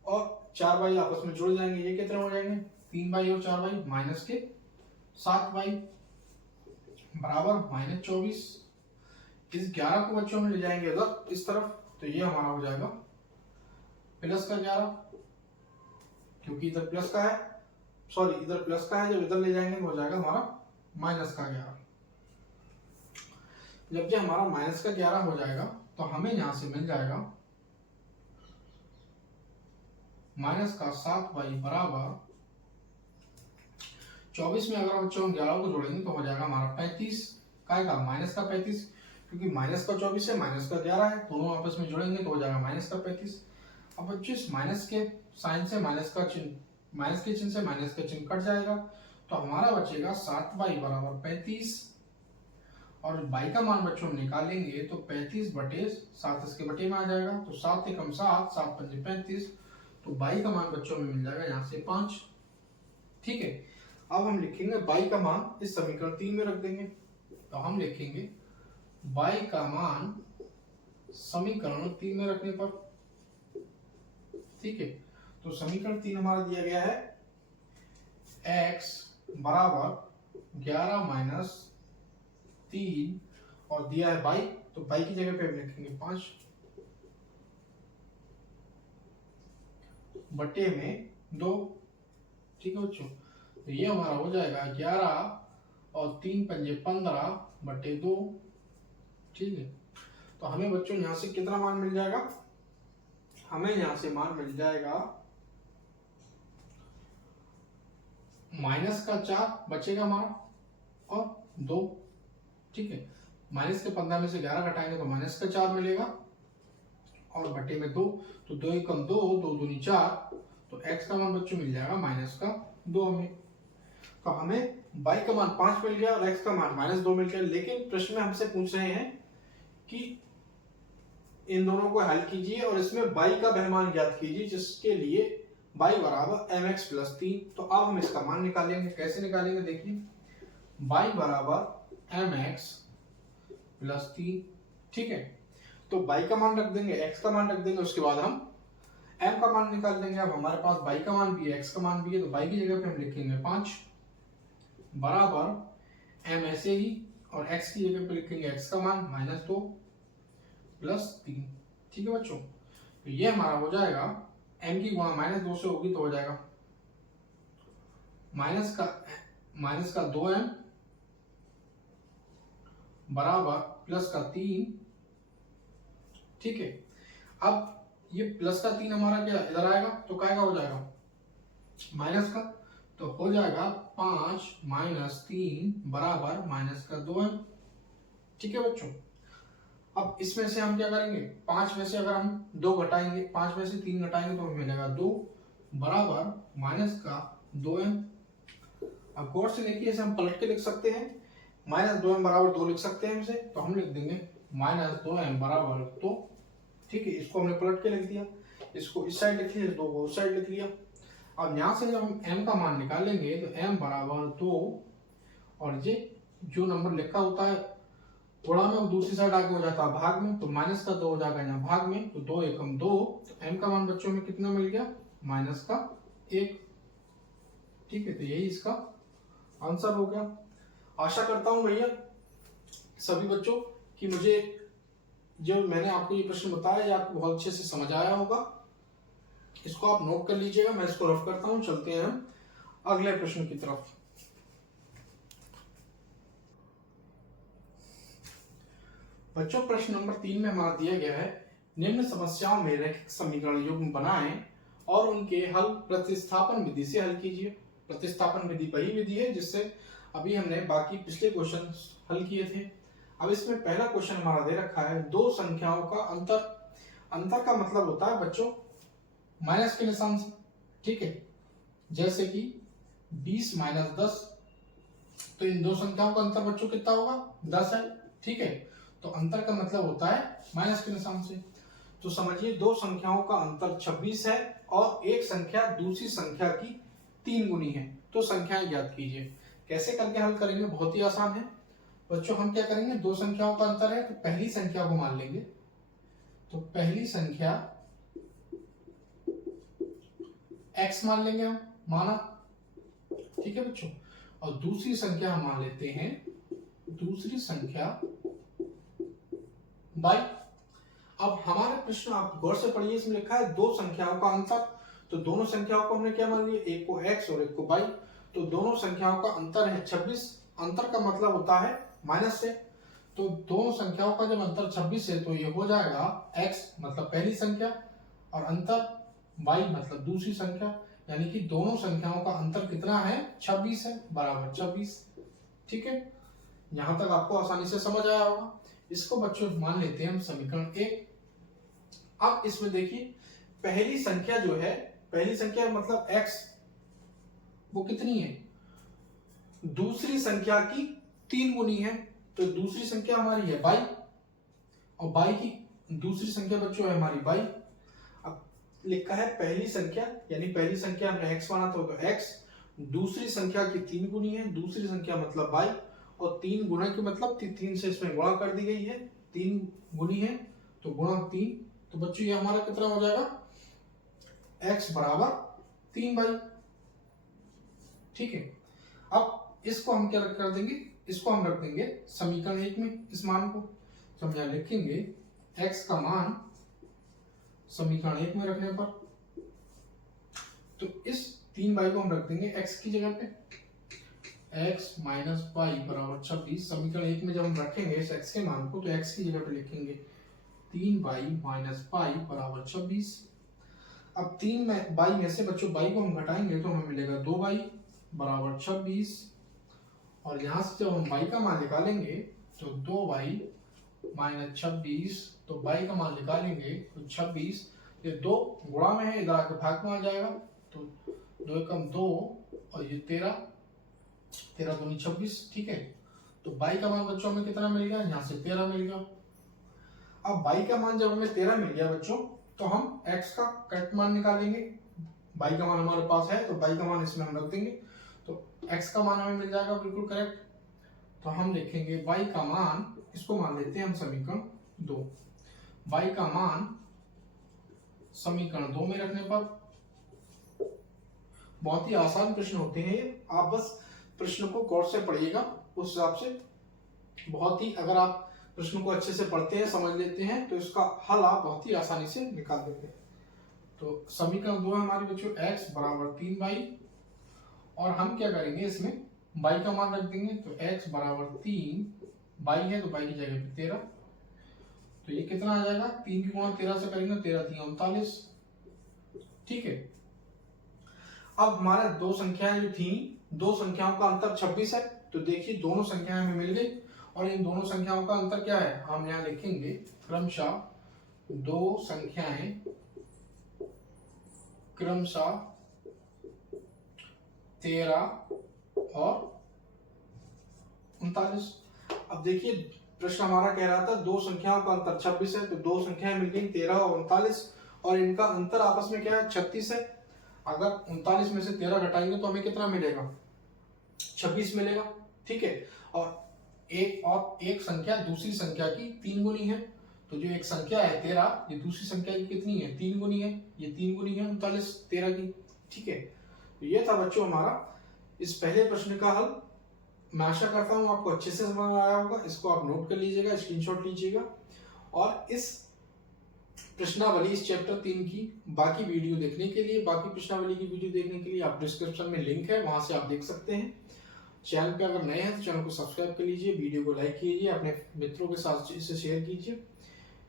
और 4y आपस में जुड़ जाएंगे, ये कितने हो जाएंगे, 3y और 4y माइनस के 7y बराबर माइनस 24। इस 11 को बच्चों हम ले जाएंगे उधर इस तरफ, तो ये हमारा हो जाएगा प्लस का 11, क्योंकि इधर प्लस का है, सॉरी इधर प्लस का है, जब इधर ले जाएंगे तो हो जाएगा हमारा माइनस का 11। जब ये हमारा माइनस का 11 हो जाएगा तो हमें यहां से मिल जाएगा माइनस का 7y बराबर 24 में अगर बच्चों हम 11 को जोड़ेंगे तो हो जाएगा हमारा 35 का माइनस का 35, क्योंकि माइनस का 24 है माइनस का 11 है, दोनों आपस में जोड़ेंगे तो हो जाएगा माइनस का 35। अब बच्चों इस माइनस के साइन से माइनस के चिन्ह से माइनस का चिन्ह कट जाएगा, तो हमारा बचेगा 7y बराबर 35, और बाई का मान बच्चों हम निकालेंगे तो 35 बटे 7 इसके बटे में आ जाएगा, तो 7 एकम 7, 7 पंजे 35, तो बाई का मान बच्चों में मिल जाएगा यहाँ से 5। ठीक है, अब हम लिखेंगे बाई का मान इस समीकरण 3 में रख देंगे, तो हम लिखेंगे बाई का मान समीकरण 3 में रखने पर, ठीक है, तो समीकरण 3 हमारा दिया गया है x बराबर 11 माइनस 3 और दिया है बाई, तो बाई की जगह पे हम लिखेंगे 5 बटे में 2। ठीक है बच्चों, तो ये हमारा हो जाएगा 11 और 3 पंजे 15 बटे 2। ठीक है, तो हमें बच्चों यहां से कितना मान मिल जाएगा, हमें यहां से मान मिल जाएगा माइनस का 4 बचेगा हमारा और 2। ठीक है, माइनस के 15 में से 11 घटाएंगे तो माइनस का 4 मिलेगा और बटे में 2, तो 2 एकम 2, 2 दूनी 4, तो x का मान बच्चों मिल जाएगा माइनस का 2 हमें। तो हमें y का मान 5 मिल गया और x का मान माइनस 2 मिल गया, लेकिन प्रश्न में हमसे पूछ रहे हैं कि इन दोनों को हल कीजिए और इसमें y का वह मान ज्ञात कीजिए जिसके लिए y बराबर mx प्लस 3। तो अब हम इसका मान निकालेंगे, कैसे निकालेंगे देखिए, y बराबर mx प्लस 3। ठीक है, तो y का मान रख देंगे, x का मान रख देंगे, उसके बाद हम m का मान निकाल देंगे। अब हमारे पास y का मान भी है x का मान भी है, तो y की जगह पे हम लिखेंगे 5 बराबर m ऐसे ही, और x की जगह पे लिखेंगे x का मान -2 प्लस 3। ठीक है बच्चों, तो ये हमारा हो जाएगा m की गुणा -2 से होगी तो हो जाएगा माइनस का 2m बराबर प्लस का 3। ठीक है, अब ये प्लस का 3 हमारा क्या इधर आएगा तो क्या हो जाएगा माइनस का, तो हो जाएगा 5 माइनस 3 बराबर माइनस का 2m। ठीक है बच्चों, अब इसमें से हम क्या करेंगे, 5 में से अगर हम 2 घटाएंगे, 5 में से 3 घटाएंगे तो हमें मिलेगा 2 बराबर माइनस का 2m। अब गौर से देखिए, इसे हम पलट के लिख सकते हैं, -2m बराबर 2 लिख सकते हैं इसे, तो हम लिख देंगे -2m बराबर 2। ठीक है, इसको हमने पलट के लिख दिया, इसको इस साइड लिख लिया, 2 को उस साइड लिख लिया। अब यहाँ से जब हम m का मान निकालेंगे तो m बराबर 2, और ये जो नंबर लिखा होता है गुणा में वो दूसरी साइड आगे हो जाता है भाग में, तो माइनस का 2 हो जाएगा यहाँ भाग में, तो 2 एकम 2, तो m का मान बच्चों में कितना मिल गया माइनस का 1। ठीक है, तो यही इसका आंसर हो गया। आशा करता हूं भैया सभी बच्चों कि मुझे जो मैंने आपको ये प्रश्न बताया ये आपको बहुत अच्छे से समझ आया होगा। इसको आप नोट कर लीजिएगा, मैं इसको रफ करता हूं, चलते हैं हम अगले प्रश्न की तरफ। बच्चों प्रश्न नंबर 3 में हमारा दिया गया है, निम्न समस्याओं में रैखिक समीकरण युग्म बनाएं और उनके हल प्रतिस्थापन विधि से हल कीजिए। प्रतिस्थापन विधि वही विधि है जिससे अभी हमने बाकी पिछले क्वेश्चन हल किए थे। अब इसमें पहला क्वेश्चन हमारा दे रखा है, दो संख्याओं का अंतर। अंतर का मतलब होता है बच्चों माइनस के निशान से। ठीक है, जैसे कि 20 माइनस 10, तो इन दो संख्याओं का अंतर बच्चों कितना होगा 10 है। ठीक है, तो अंतर का मतलब होता है माइनस के निशान से। तो समझिए दो संख्याओं का अंतर 26 है और एक संख्या दूसरी संख्या की 3 गुनी है, तो संख्याएं ज्ञात कीजिए। कैसे करके हल करेंगे, बहुत ही आसान है बच्चों। हम क्या करेंगे, दो संख्याओं का अंतर है तो पहली संख्या को मान लेंगे, तो पहली संख्या x मान लेंगे हम, माना। ठीक है बच्चों, और दूसरी संख्या हम मान लेते हैं दूसरी संख्या y। अब हमारे प्रश्न आप गौर से पढ़िए, इसमें लिखा है दो संख्याओं का अंतर। तो दोनों संख्याओं को हमने क्या मान लिया, एक को x और एक को y। तो दोनों संख्याओं का अंतर है 26। अंतर का मतलब होता है माइनस से। तो दोनों संख्याओं का जब अंतर 26 है तो ये हो जाएगा x मतलब पहली संख्या और अंतर y मतलब दूसरी संख्या, यानी कि दोनों संख्याओं का अंतर कितना है 26 है, बराबर 26। ठीक है, यहां तक आपको आसानी से समझ आया होगा। इसको बच्चों मान लेते हैं हम समीकरण 1। अब इसमें देखिए पहली संख्या जो है, पहली संख्या मतलब x, वो कितनी है, दूसरी संख्या की 3 गुनी है। तो दूसरी संख्या हमारी है y और y की दूसरी संख्या बच्चों है हमारी y। अब लिखा है पहली संख्या, यानी पहली संख्या हमने x माना था तो x, दूसरी संख्या की 3 गुनी है, दूसरी संख्या मतलब y, और 3 गुना की मतलब 3 से इसमें गुणा कर दी गई है, 3 गुनी है तो गुणा 3। तो बच्चों ये हमारा कितना हो जाएगा, x बराबर 3y। ठीक है, अब इसको हम क्या कर देंगे, इसको हम रख देंगे समीकरण 1 में, इस मान को तो हम यहां लिखेंगे x का मान समीकरण 1 में रखने पर, तो इस 3y को हम रख देंगे x की जगह पे, x माइनस वाई बराबर 26। समीकरण 1 में जब हम रखेंगे इस x के मान को तो x की जगह पे लिखेंगे 3y माइनस वाई बराबर 26। अब 3y में से बच्चों y को हम घटाएंगे तो हमें मिलेगा 2y बराबर 26, और यहां से जब हम y का मान निकालेंगे तो 2y माइनस 26, तो y का मान निकालेंगे तो 26, ये 2 गुणा में है, इधर आके भाग में आ जाएगा, तो 2 एकम 2 और ये 13, 13 दूनी 26। ठीक है, तो y का मान बच्चों हमें कितना मिल गया, यहाँ से 13 मिल गया। अब y का मान जब हमें 13 मिल गया बच्चों, तो हम x का करेक्ट मान निकालेंगे। y का मान हमारे पास है तो y का मान इसमें हम रख देंगे, तो x का मान हमें मिल जाएगा बिल्कुल करेक्ट। तो हम लिखेंगे y का मान, इसको मान लेते हैं हम समीकरण 2, y का मान समीकरण 2 में रखने पर, बहुत ही आसान प्रश्न होते हैं ये, आप बस प्रश्न को गौर से पढ़िएगा, उस हिसाब से बहुत ही, अगर आप प्रश्न को अच्छे से पढ़ते हैं, समझ लेते हैं, तो इसका हल आप बहुत ही आसानी से निकाल देते हैं। तो समीकरण 2 है हमारी बच्चों x बराबर 3y, और हम क्या करेंगे इसमें y का मान रख देंगे, तो x बराबर 3, y है तो y की जगह पे 13, तो ये कितना आ जाएगा, 3 की गुणा 13 से करेंगे, 13 3 39। ठीक है, अब हमारा दो संख्याएं जो थी, दो संख्याओं का अंतर 26 है, तो देखिए दोनों संख्याएं हमें मिल गई, और इन दोनों संख्याओं का अंतर क्या है, हम यहाँ लिखेंगे क्रमशः दो संख्याएं क्रमशः 13 और 39। अब देखिए प्रश्न हमारा कह रहा था दो संख्याओं का अंतर 26 है, तो दो संख्याएं मिल गई 13 और 39, और इनका अंतर आपस में क्या है 36 है। अगर 39 में से 13 घटाएंगे तो हमें कितना मिलेगा, 26 मिलेगा। ठीक है, और एक संख्या दूसरी संख्या की 3 गुनी है, तो जो एक संख्या है 13, ये दूसरी संख्या की कितनी है, 3 गुनी है, ये 3 गुनी है 39 13 की। ठीक है, तो ये था बच्चों हमारा इस पहले प्रश्न का हल। मैं आशा करता हूँ आपको अच्छे से समझ आया होगा, इसको आप नोट कर लीजिएगा, स्क्रीनशॉट लीजिएगा, और इस प्रश्नावली, इस चैप्टर 3 की बाकी वीडियो देखने के लिए, बाकी प्रश्नावली की वीडियो देखने के लिए आप डिस्क्रिप्शन में लिंक है, वहां से आप देख सकते हैं। चैनल पे अगर नए हैं तो चैनल को सब्सक्राइब कर लीजिए, वीडियो को लाइक कीजिए, अपने मित्रों के साथ इसे शेयर कीजिए।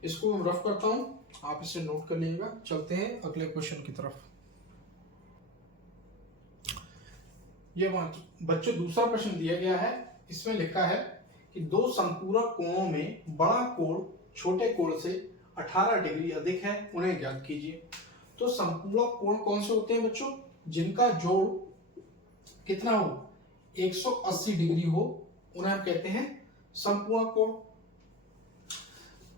इसको मैं रफ करता हूँ, आप इसे नोट कर लीजिएगा। चलते हैं अगले क्वेश्चन की तरफ। ये बच्चों दूसरा प्रश्न दिया गया है, इसमें लिखा है कि दो संपूरक कोणों में बड़ा कोण छोटे कोण से 18 डिग्री अधिक है, उन्हें ज्ञात कीजिए। तो संपूरक कोण कौन से होते हैं बच्चों, जिनका जोड़ कितना हो, 180 डिग्री हो, उन्हें हम कहते हैं संपूरक कोण।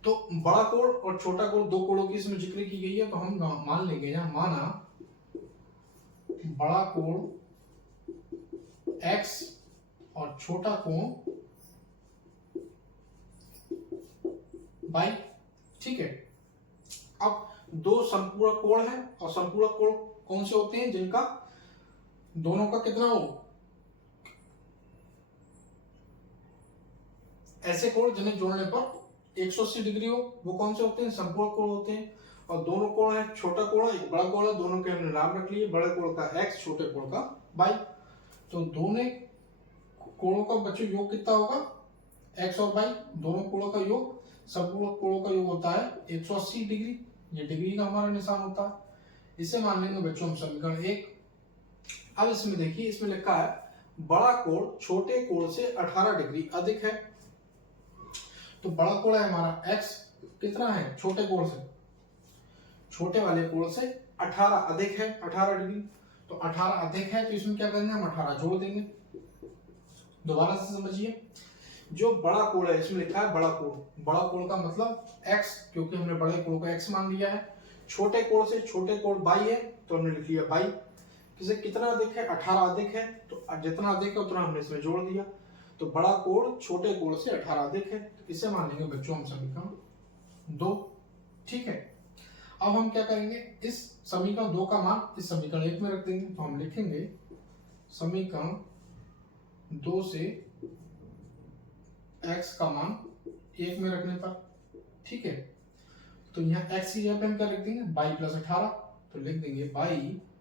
तो बड़ा कोण और छोटा कोण, दो कोणों की इसमें जिक्र की गई है, तो हम मान लेंगे यहां, माना बड़ा कोण x और छोटा कोण y। ठीक है, अब दो संपूरक कोण है, और संपूरक कोण कौन से होते हैं, जिनका दोनों का कितना हो, ऐसे कोण जिन्हें जोड़ने पर 180 डिग्री हो, वो कौन से होते हैं? समकोण कोण होते हैं। और दोनों कोण है, छोटा कोण एक बड़ा कोण है, दोनों के हमने नाम रख लिए, बड़े कोण का x, छोटे कोण का y। तो दोनों कोणों का बच्चों योग कितना होगा? x और y, दोनों कोणों का योग, समकोण कोणों का योग होता है 180 डिग्री। ये डिग्री का हमारा निशान होता है। इसे मान लेंगे बच्चों हम समीकरण 1। अब इसमें देखिए, इसमें लिखा है बड़ा कोण छोटे कोण से 18 डिग्री अधिक है। तो बड़ा कोण है हमारा x, कितना है? छोटे कोण से, छोटे वाले कोण से 18 अधिक है, 18 डिग्री। तो 18 अधिक है, तो इसमें क्या करेंगे? हम 18 जोड़ देंगे। दोबारा से समझिए, जो बड़ा कोण है, इसमें लिखा है बड़ा कोण, बड़ा कोण का मतलब x, क्योंकि हमने बड़े कोण को x मान लिया है। छोटे कोण से छोटे कोण y है, तो हमने लिख लिया y। किसे कितना अधिक है? 18 अधिक है, तो जितना अधिक है उतना हमने इसमें जोड़ दिया। तो बड़ा कोण छोटे कोण से 18 अधिक है, तो इसे मान लेंगे बच्चों हम समीकरण 2। ठीक है, अब हम क्या करेंगे? इस समीकरण 2 का मान इस समीकरण 1 में रख देंगे। तो हम लिखेंगे समीकरण 2 से x का मान 1 में रखने पर, ठीक है, तो यहाँ x की जगह पे हम क्या लिख देंगे? y plus 18। तो लिख देंगे y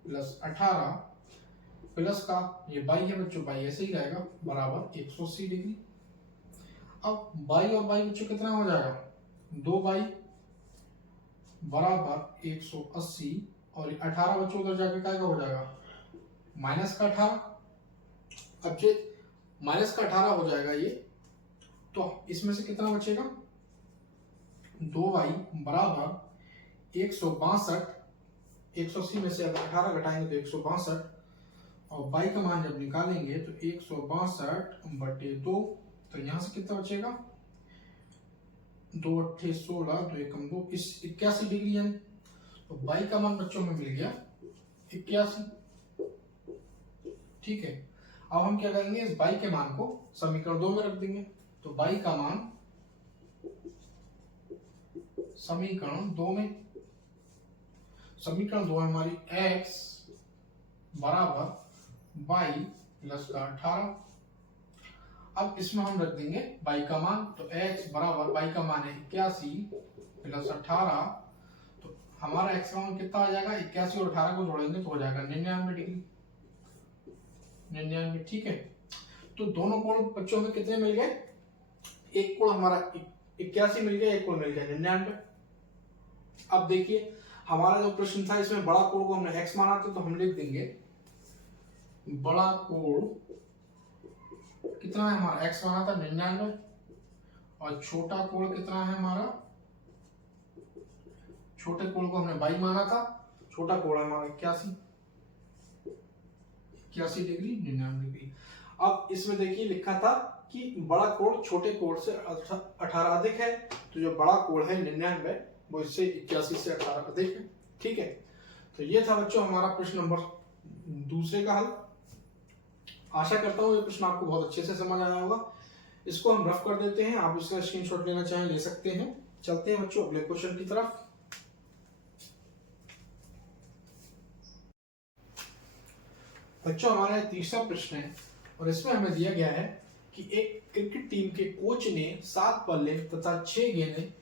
प्लस 18 प्लस का ये y है बच्चों, y ऐसे ही रहेगा, बराबर 180 डिग्री। अब y और y बच्चों कितना हो जाएगा? 2y बराबर 180, और 18 बच्चों उधर जाके क्या हो जाएगा? माइनस का 18। अब ये माइनस का 18 हो जाएगा ये, तो इसमें से कितना बचेगा? 2y बराबर 162। 180 में से अगर 18 घटाएंगे तो 162, और y का मान जब निकालेंगे तो 162/2। तो यहाँ से कितना बचेगा? 2 8 16, 2 एकम 2, इस 81 डिग्री है। तो y का मान बच्चों में मिल गया 81। ठीक है, अब हम क्या करेंगे? इस y के मान को समीकरण 2 में रख देंगे। तो y का मान समीकरण 2 में, समीकरण 2 है हमारी x बराबर y प्लस का 18। अब इसमें हम रख देंगे y का मान। तो x बराबर y का मान है 81 प्लस 18। तो हमारा x का मान कितना आ जाएगा? 81 और 18 को जोड़ेंगे तो हो जाएगा 99 डिग्री, 99। ठीक है, तो दोनों कोण बच्चों में कितने मिल गए? एक कोण हमारा 81 मिल गया, एक कोण मिल गया 99। अब देखिए, हमारा जो प्रश्न था इसमें बड़ा कोण को हमने x माना था, तो हम लिख देंगे बड़ा कोण कितना है हमारा? x माना था 99, और छोटा कोण कितना है हमारा? छोटे कोण को हमने y माना था, छोटा कोण है हमारा 81 डिग्री, 99 डिग्री। अब इसमें देखिए लिखा था कि बड़ा कोण छोटे कोण से 18 अधिक है, तो जो बड़ा कोण है 99 वो इससे 81 से 18 अधिक है। ठीक है, तो ये था बच्चों हमारा प्रश्न नंबर 2 का हल। आशा करता हूँ ये प्रश्न आपको बहुत अच्छे से समझ आया होगा। इसको हम रफ कर देते हैं, आप इसका स्क्रीनशॉट लेना चाहें ले सकते हैं। चलते हैं बच्चों अगले क्वेश्चन की तरफ। बच्चों हमारा तीसरा प्रश्न है, और इसमें हमें दिया गया है कि एक क्रिकेट टीम के कोच ने 7 बल्ले तथा 6 गेंदें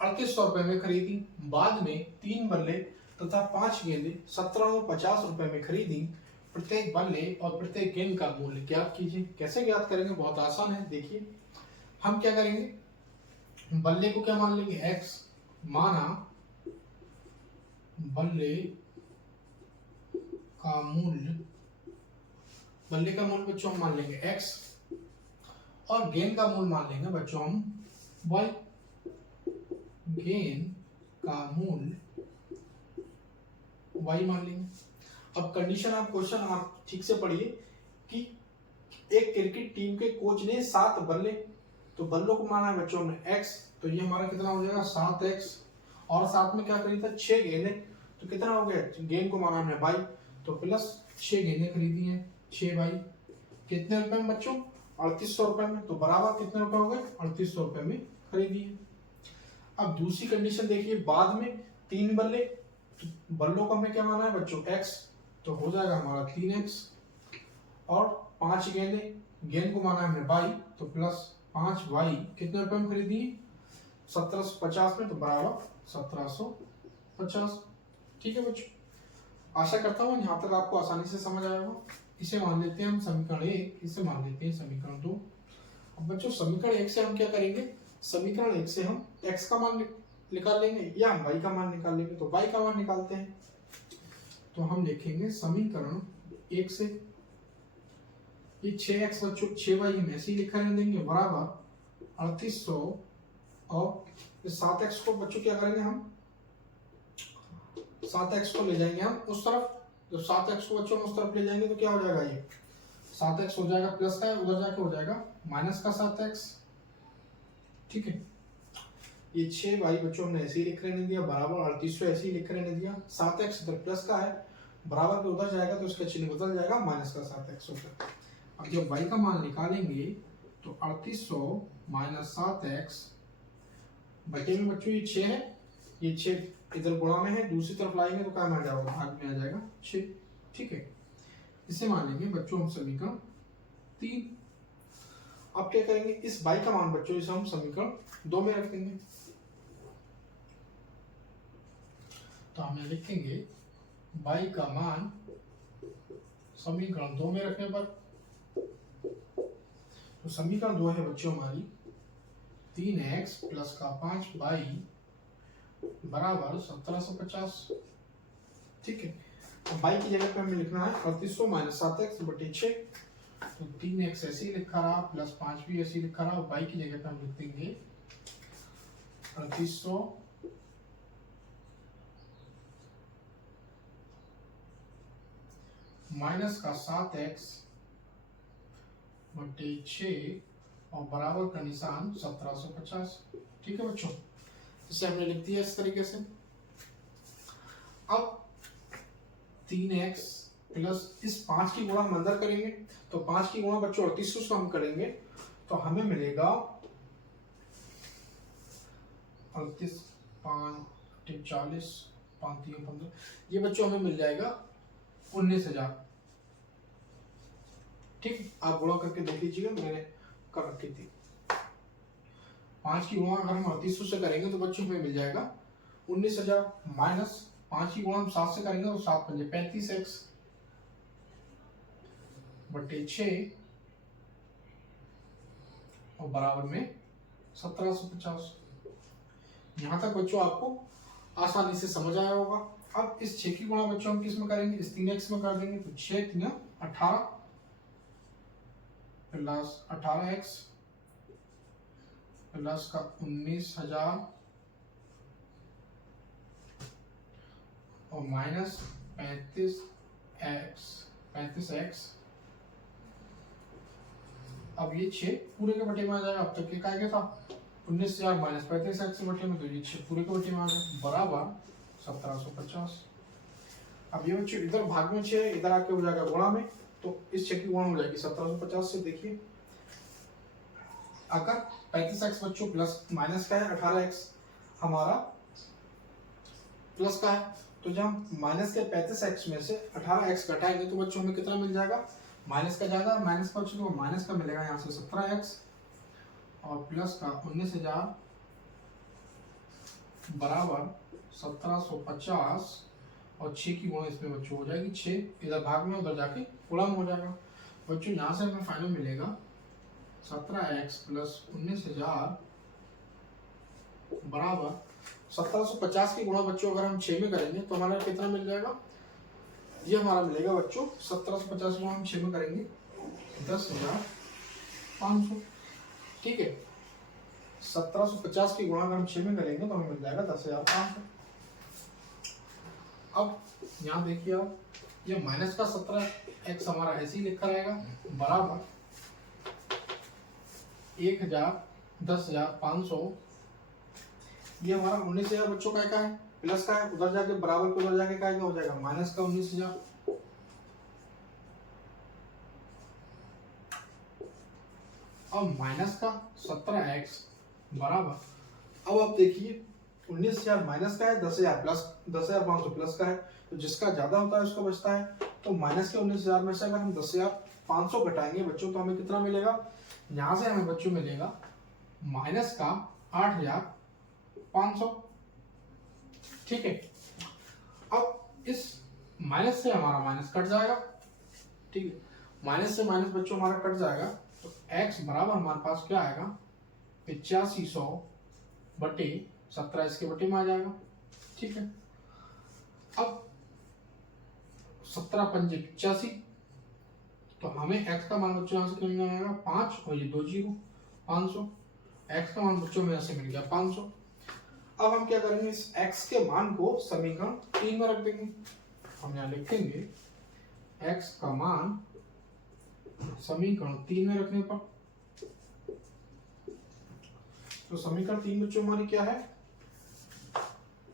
3800 रुपए में खरीदी। बाद में 3 बल्ले तथा 5 गेंदें 1750 रुपए में खरीदी। प्रत्येक बल्ले और प्रत्येक गेंद का मूल्य ज्ञात कीजिए। कैसे ज्ञात करेंगे? बहुत आसान है। देखिए, हम क्या करेंगे? बल्ले को क्या मान लेंगे? x माना, बल्ले का मूल्य, बल्ले का मूल्य बच्चों हम मान लेंगे x, और गेंद का मूल्य मान लेंगे बच्चों हम y। गेंद का मूल्य y मान लेंगे। अब कंडीशन आप क्वेश्चन आप ठीक से पढ़िए कि एक क्रिकेट टीम के कोच ने 7 बल्ले, तो बल्लों को माना है बच्चों ने x, तो ये हमारा कितना हो जाएगा? 7x, और साथ में क्या खरीदा? 6 गेंदें, तो कितना हो गया? गेंद को माना हमने y, तो प्लस 6 गेंदें खरीदी हैं 6y। कितने रुपए में बच्चों? 3800 रुपए में। तो बराबर कितने रुपए हो गए? 3800 रुपए में खरीदी है। अब दूसरी कंडीशन देखिए, बाद में 3 बल्ले, तो बल्लों को हमें क्या माना है बच्चों? x, तो हो जाएगा हमारा 3x, और 5 गेंदें, गेंद को माना है हमने y, तो प्लस 5y। कितने रुपए में खरीदी? 1750 में, तो बराबर 1750। ठीक है बच्चों, आशा करता हूँ यहाँ तक आपको आसानी से समझ आया होगा। इसे मान लेते हैं हम समीकरण 1, इसे मान लेते हैं समीकरण 2। अब बच्चों समीकरण 1 से हम क्या करेंगे, समीकरण 1 से हम x का मान निकाल लेंगे या हम y का मान निकाल लेंगे। तो y का मान निकालते हैं, तो हम लिखेंगे समीकरण 1 से ये 6x बच्चों 6y हम ऐसे ही लिखा रहने देंगे बराबर 3800, और 7x को बच्चों क्या करेंगे हम 7x को ले जाएंगे हम उस तरफ। जब 7x को बच्चों हम उस तरफ ले जाएंगे तो क्या हो जाएगा, ये 7x हो जाएगा प्लस का है, उधर जाके हो जाएगा माइनस का 7x। ठीक है, ये 6y बच्चों हमने ऐसे ही लिख रहने दिया बराबर 3800 ऐसे ही लिख रहने दिया। 7x इधर प्लस का है, बराबर के उधर जाएगा तो उसका चिन्ह बदल जाएगा माइनस का 7x होकर। अब जब y का मान निकालेंगे तो 3800 माइनस 7x बटे में बच्चों ये 6 है, ये 6 इधर गुणा में है, दूसरी तरफ लाएंगे तो क्या में आ जाएगा, भाग में आ जाएगा 6। ठीक है, इसे मान लेंगे बच्चों हम समीकरण 3। अब क्या करेंगे, इस y का मान बच्चों इसे हम समीकरण 2 में रख देंगे। तो हमें लिखेंगे y का मान समीकरण 2 में रखने पर, तो समीकरण 2 है बच्चों हमारी 3x प्लस का 5y बराबर 1750। ठीक है, अब y की जगह पे हमें लिखना है 3800 माइनस 7x बटे 6। तो 3x ऐसे ही लिखा रहा प्लस 5 भी ऐसे ही लिखा रहा, और y की जगह पे हम लिख देंगे 3800 माइनस का 7x बटे 6 और बराबर का निशान 1750। ठीक है बच्चों, इसे हमने लिख दिया इस तरीके से। अब 3x प्लस इस 5 की गुणा हम अंदर करेंगे, तो 5 की गुणा बच्चों 3800 से हम करेंगे तो हमें मिलेगा 38 5 40 5 3 15, ये बच्चों हमें मिल जाएगा 19,000। ठीक, आप गुणा करके देख लीजिएगा, मैंने कर रखी थी। 5 की गुणा अगर हम 3800 से करेंगे तो बच्चों हमें मिल जाएगा 19,000, माइनस 5 की गुणा हम 7 से करेंगे तो 7 पंजे 35x बटे 6 और बराबर में 1750। यहाँ तक बच्चों आपको आसानी से समझ आया होगा। अब इस 6 की गुणा बच्चों हम किस में करेंगे, इस 3x में कर देंगे, तो 6 3 18 प्लस 18x प्लस का 19,000 और माइनस 35x। अब ये 6 पूरे के बटे में आ जाएगा। अब तक ये क्या था 19,000 माइनस 35x बटे में, तो ये 6 पूरे के बटे में आ जाएगा बराबर 1750। अब ये बच्चों इधर भाग में 6 इधर आके हो जाएगा गुणा में, तो इस 6 की गुणा हो जाएगी 1750 से। देखिए अगर 35x बच्चों प्लस माइनस का है, 18x हमारा प्लस का है, तो जब हम माइनस के 35x में से 18x घटाएंगे तो बच्चों हमें कितना मिल जाएगा, माइनस का ज्यादा माइनस का बच्चों माइनस का मिलेगा यहाँ से 17x और प्लस का 19,000 बराबर 1750 और 6 की गुणा इसमें बच्चों हो जाएगी 6, इधर भाग में उधर जाके गुणा हो जाएगा बच्चों। यहाँ से हमें फाइनल मिलेगा 17x प्लस 19,000 बराबर 1750 की गुणा बच्चों अगर हम 6 में करेंगे तो हमारा कितना मिल जाएगा, ये हमारा मिलेगा बच्चों 1750 गुणा हम 6 में करेंगे 10,500। ठीक है, 1750 की गुणा अगर हम 6 में करेंगे तो हमें मिल जाएगा 10,500। अब यहाँ देखिए आप, ये माइनस का 17x हमारा ऐसे ही लिखा रहेगा बराबर 10,500। ये हमारा 19,000 बच्चों का है प्लस का है, उधर जाके बराबर को उधर जाके क्या हो जाएगा माइनस का 19,000। अब माइनस का 17x बराबर, अब आप देखिए 19,000 माइनस का है, 10,000 प्लस 10,500 प्लस का है, तो जिसका ज्यादा होता है उसका बचता है। तो माइनस के 19,000 में से अगर हम 10,500 घटाएंगे बच्चों तो हमें कितना मिलेगा, यहाँ से हमें बच्चों मिलेगा माइनस का 500। ठीक है, अब इस माइनस से हमारा माइनस कट जाएगा। ठीक है, माइनस से माइनस बच्चों हमारा कट जाएगा, तो x बराबर हमारे पास क्या आएगा, 8500 बटे 17 इसके बटे में आ जाएगा। ठीक है, अब 17 पंजे 85, तो हमें x का मान बच्चों यहाँ से मिल जाएगा 5 और ये 2 जीरो 500। x का मान बच्चों में यहाँ से मिल गया 500। अब हम क्या करेंगे, इस x के मान को समीकरण 3 में रख देंगे। हम यहाँ लिखेंगे x का मान समीकरण 3 में रखने पर, तो समीकरण 3 बच्चों हमारी क्या है,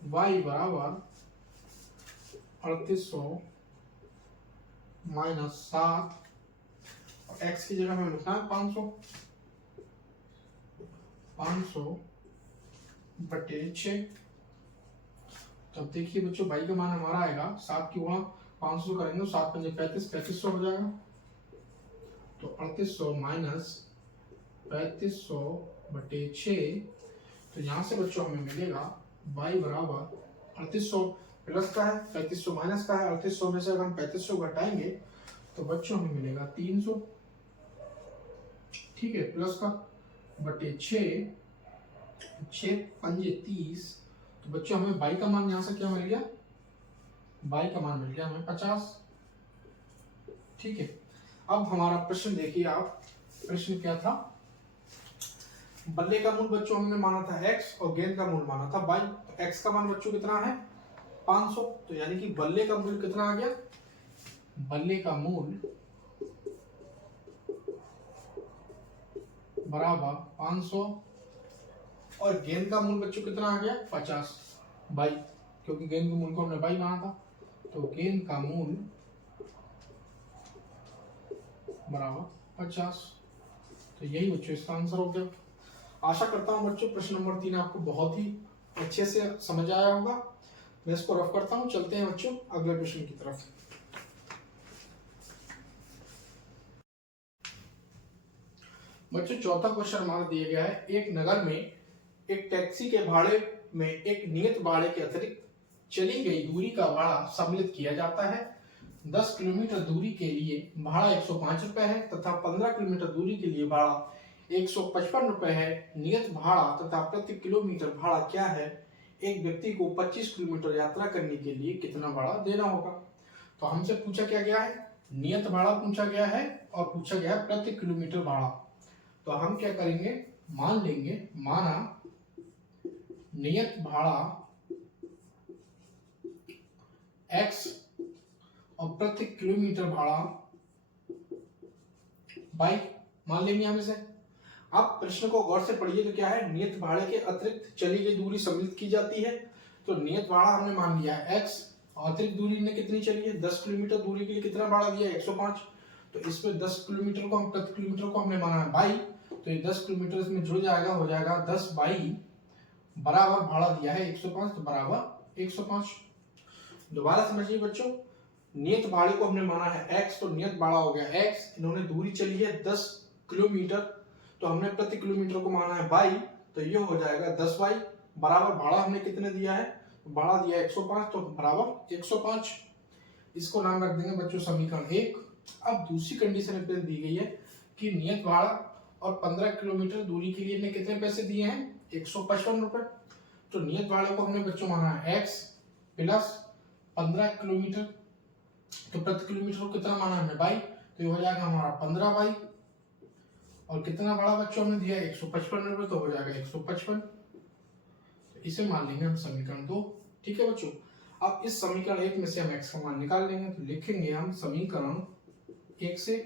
y बराबर 3800 माइनस 7, और x की जगह में लिखना है 500 बटे 6। तब देखिए बच्चों y का मान हमारा आएगा 7 की गुणा 500 करेंगे, 7 पंजे 35, 3500 हो जाएगा। तो 3800 माइनस 3500 बटे 6, तो यहाँ से बच्चों हमें मिलेगा y बराबर 3800 प्लस का है, 3500 माइनस का है। 3800 में से अगर हम 3500 घटाएंगे तो बच्चों हमें मिलेगा 300। ठीक है, प्लस का बटे 6 पंजे 30, तो बच्चों हमें y का मान यहाँ से क्या मिल गया, y का मान मिल गया हमें 50। ठीक है, अब हमारा प्रश्न देखिए आप, प्रश्न क्या था, बल्ले का मूल बच्चों हमने माना था x और गेंद का मूल माना था y। तो x का मान बच्चों कितना है 500, तो यानी कि बल्ले का मूल कितना आ गया, बल्ले का मूल बराबर 500, और गेंद का मूल बच्चों कितना आ गया 50 बाई, क्योंकि गेंद के मूल को हमने बाई माना था। तो गेंद का मूल बराबर 50, तो यही बच्चों इसका आंसर हो गया। आशा करता हूं बच्चों प्रश्न नंबर 3 आपको बहुत ही अच्छे से समझ आया होगा। मैं इसको रफ करता हूं, चलते हैं बच्चों अगले प्रश्न की तरफ। बच्चों चौथा क्वेश्चन हमारा दिया गया है, एक नगर में एक टैक्सी के भाड़े में एक नियत भाड़े के अतिरिक्त चली गई दूरी का भाड़ा सम्मिलित किया जाता है। 10 किलोमीटर दूरी के लिए भाड़ा 105 रुपए है तथा 15 किलोमीटर दूरी के लिए भाड़ा 155 रुपए है। नियत भाड़ा तथा प्रति किलोमीटर भाड़ा क्या है, एक व्यक्ति को 25 किलोमीटर यात्रा करने के लिए कितना भाड़ा देना होगा। तो हमसे पूछा क्या गया है, नियत भाड़ा पूछा गया है और पूछा गया है प्रति किलोमीटर भाड़ा। तो हम क्या करेंगे, मान लेंगे, माना नियत भाड़ा x और प्रति किलोमीटर भाड़ा y मान लेंगे हम इसे। आप प्रश्न को गौर से पढ़िए, तो क्या है, नियत भाड़े के अतिरिक्त चली गई दूरी सम्मिलित की जाती है। तो नियत भाड़ा हमने मान लिया है x, और अतिरिक्त दूरी ने कितनी चली है, 10 किलोमीटर दूरी के लिए कितना भाड़ा दिया है 105। तो इसमें 10 किलोमीटर को हम प्रति किलोमीटर को हमने माना है बाई, तो ये 10 किलोमीटर इसमें जुड़ जाएगा, हो जाएगा 10 बाई बराबर भाड़ा दिया है 105, तो बराबर 105। दोबारा समझिए बच्चों, नियत भाड़े को हमने माना है x, तो नियत भाड़ा हो गया x, इन्होंने दूरी चली है 10 किलोमीटर, तो हमने प्रति किलोमीटर को माना है बाई, तो ये हो जाएगा 10 बाई बराबर भाड़ा हमने कितने दिया है, भाड़ा दिया है 105, तो बराबर 105। इसको नाम रख देंगे बच्चों समीकरण 1। अब दूसरी कंडीशन इसमें दी गई है कि नियत भाड़ा और 15 किलोमीटर दूरी के लिए कितने पैसे दिए हैं, 155 रुपए। तो नियत भाड़े को हमने बच्चों माना है x प्लस 15 किलोमीटर, तो प्रति किलोमीटर को कितना माना हमने बाई, तो ये हो जाएगा हमारा 15 बाई, और कितना भाड़ा बच्चों हमने दिया 155 रुपए, तो हो जाएगा 155। तो इसे मान लेंगे हम समीकरण 2। ठीक है बच्चों, अब इस समीकरण 1 में से हम x का मान निकाल लेंगे। तो लिखेंगे हम समीकरण 1 से,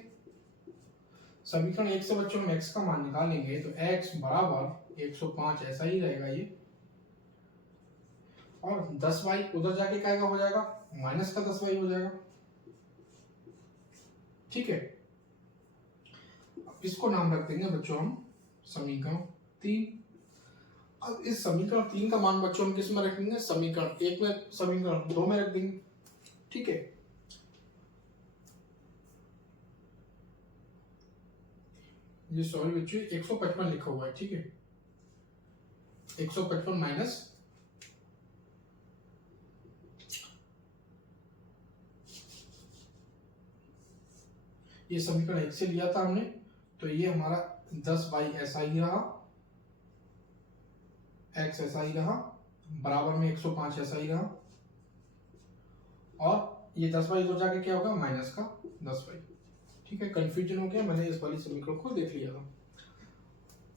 समीकरण 1 से बच्चों हम x का मान निकालेंगे, तो x बराबर 105 ऐसा ही रहेगा ये, और 10 बाई उधर जाके क्या हो जाएगा, माइनस का 10 बाई हो जाएगा। ठीक है, अब इसको नाम रख देंगे बच्चों हम समीकरण 3। अब इस समीकरण 3 का मान बच्चों हम किस में रखेंगे, समीकरण 1 में, समीकरण 2 में रख देंगे। ठीक है, ये सॉरी बच्चों 155 लिखा हुआ है। ठीक है, 155 माइनस ये समीकरण 1 से लिया था हमने, तो ये हमारा 10 बाई ऐसा ही रहा, x ऐसा ही रहा, बराबर में 105 ऐसा ही रहा, और ये 10 बाई इधर जाके क्या होगा माइनस का 10 बाई। ठीक है, कंफ्यूजन हो गया, मैंने इस वाली समीकरण को देख लिया था।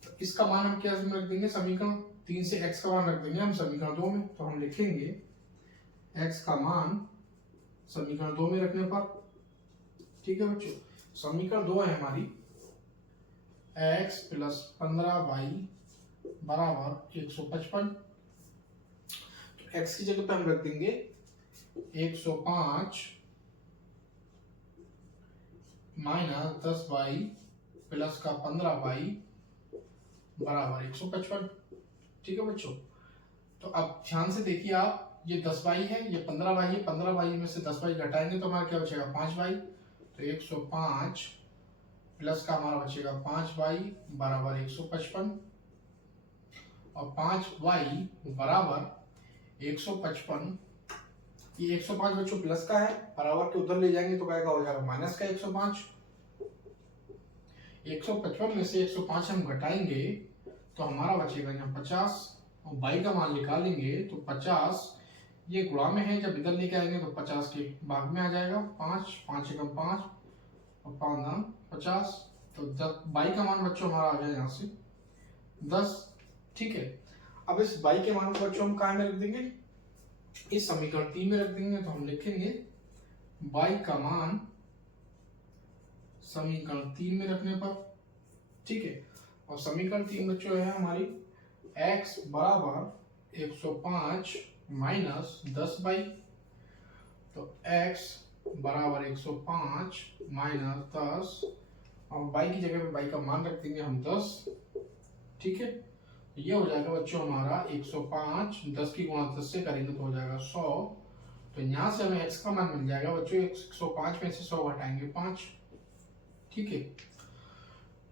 तो इसका मान हम क्या रख देंगे, समीकरण 3 से x का मान रख देंगे हम समीकरण 2 में। तो हम लिखेंगे x का मान समीकरण 2 में रखने पर, ठीक है बच्चों, समीकरण 2 है हमारी x प्लस 15y बराबर 155। तो x की जगह पे हम रख देंगे 105 माइनस 10y प्लस का 15y बराबर 155। ठीक है बच्चों, तो अब ध्यान से देखिए आप, ये 10y है, ये 15y है, 15y में से 10y घटाएंगे तो हमारा क्या बचेगा 5y। तो 105 प्लस का हमारा बचेगा 5y बराबर 155, और 5y बराबर 155। ये 105 बच्चों प्लस का है, बराबर के उधर ले जाएंगे तो क्या हो जाएगा माइनस का 105। 155 में से 105 हम घटाएंगे तो हमारा बचेगा यहाँ 50, और y का मान निकालेंगे तो 50, ये गुणा में है, जब इधर लेके आएंगे तो 50 के भाग में आ जाएगा, 5 5 एकम 5 और 5 दाम 50। तो y का मान बच्चों हमारा आ जाए यहाँ से 10। ठीक है, अब इस y के मान को बच्चों हम कहाँ में रख देंगे, इस समीकरण 3 में रख देंगे। तो हम लिखेंगे y का मान समीकरण 3 में रखने पर, ठीक है, और समीकरण 3 बच्चों है हमारी x बराबर 105 माइनस 10y। तो x बराबर 105 माइनस 10, और y की जगह पे y का मान रख देंगे हम 10। ठीक है, ये हो जाएगा बच्चों हमारा 105, 10 की गुणा 10 से करेंगे तो हो जाएगा 100। तो यहाँ से हमें x का मान मिल जाएगा बच्चों, 105 में से 100 घटाएंगे 5। ठीक है,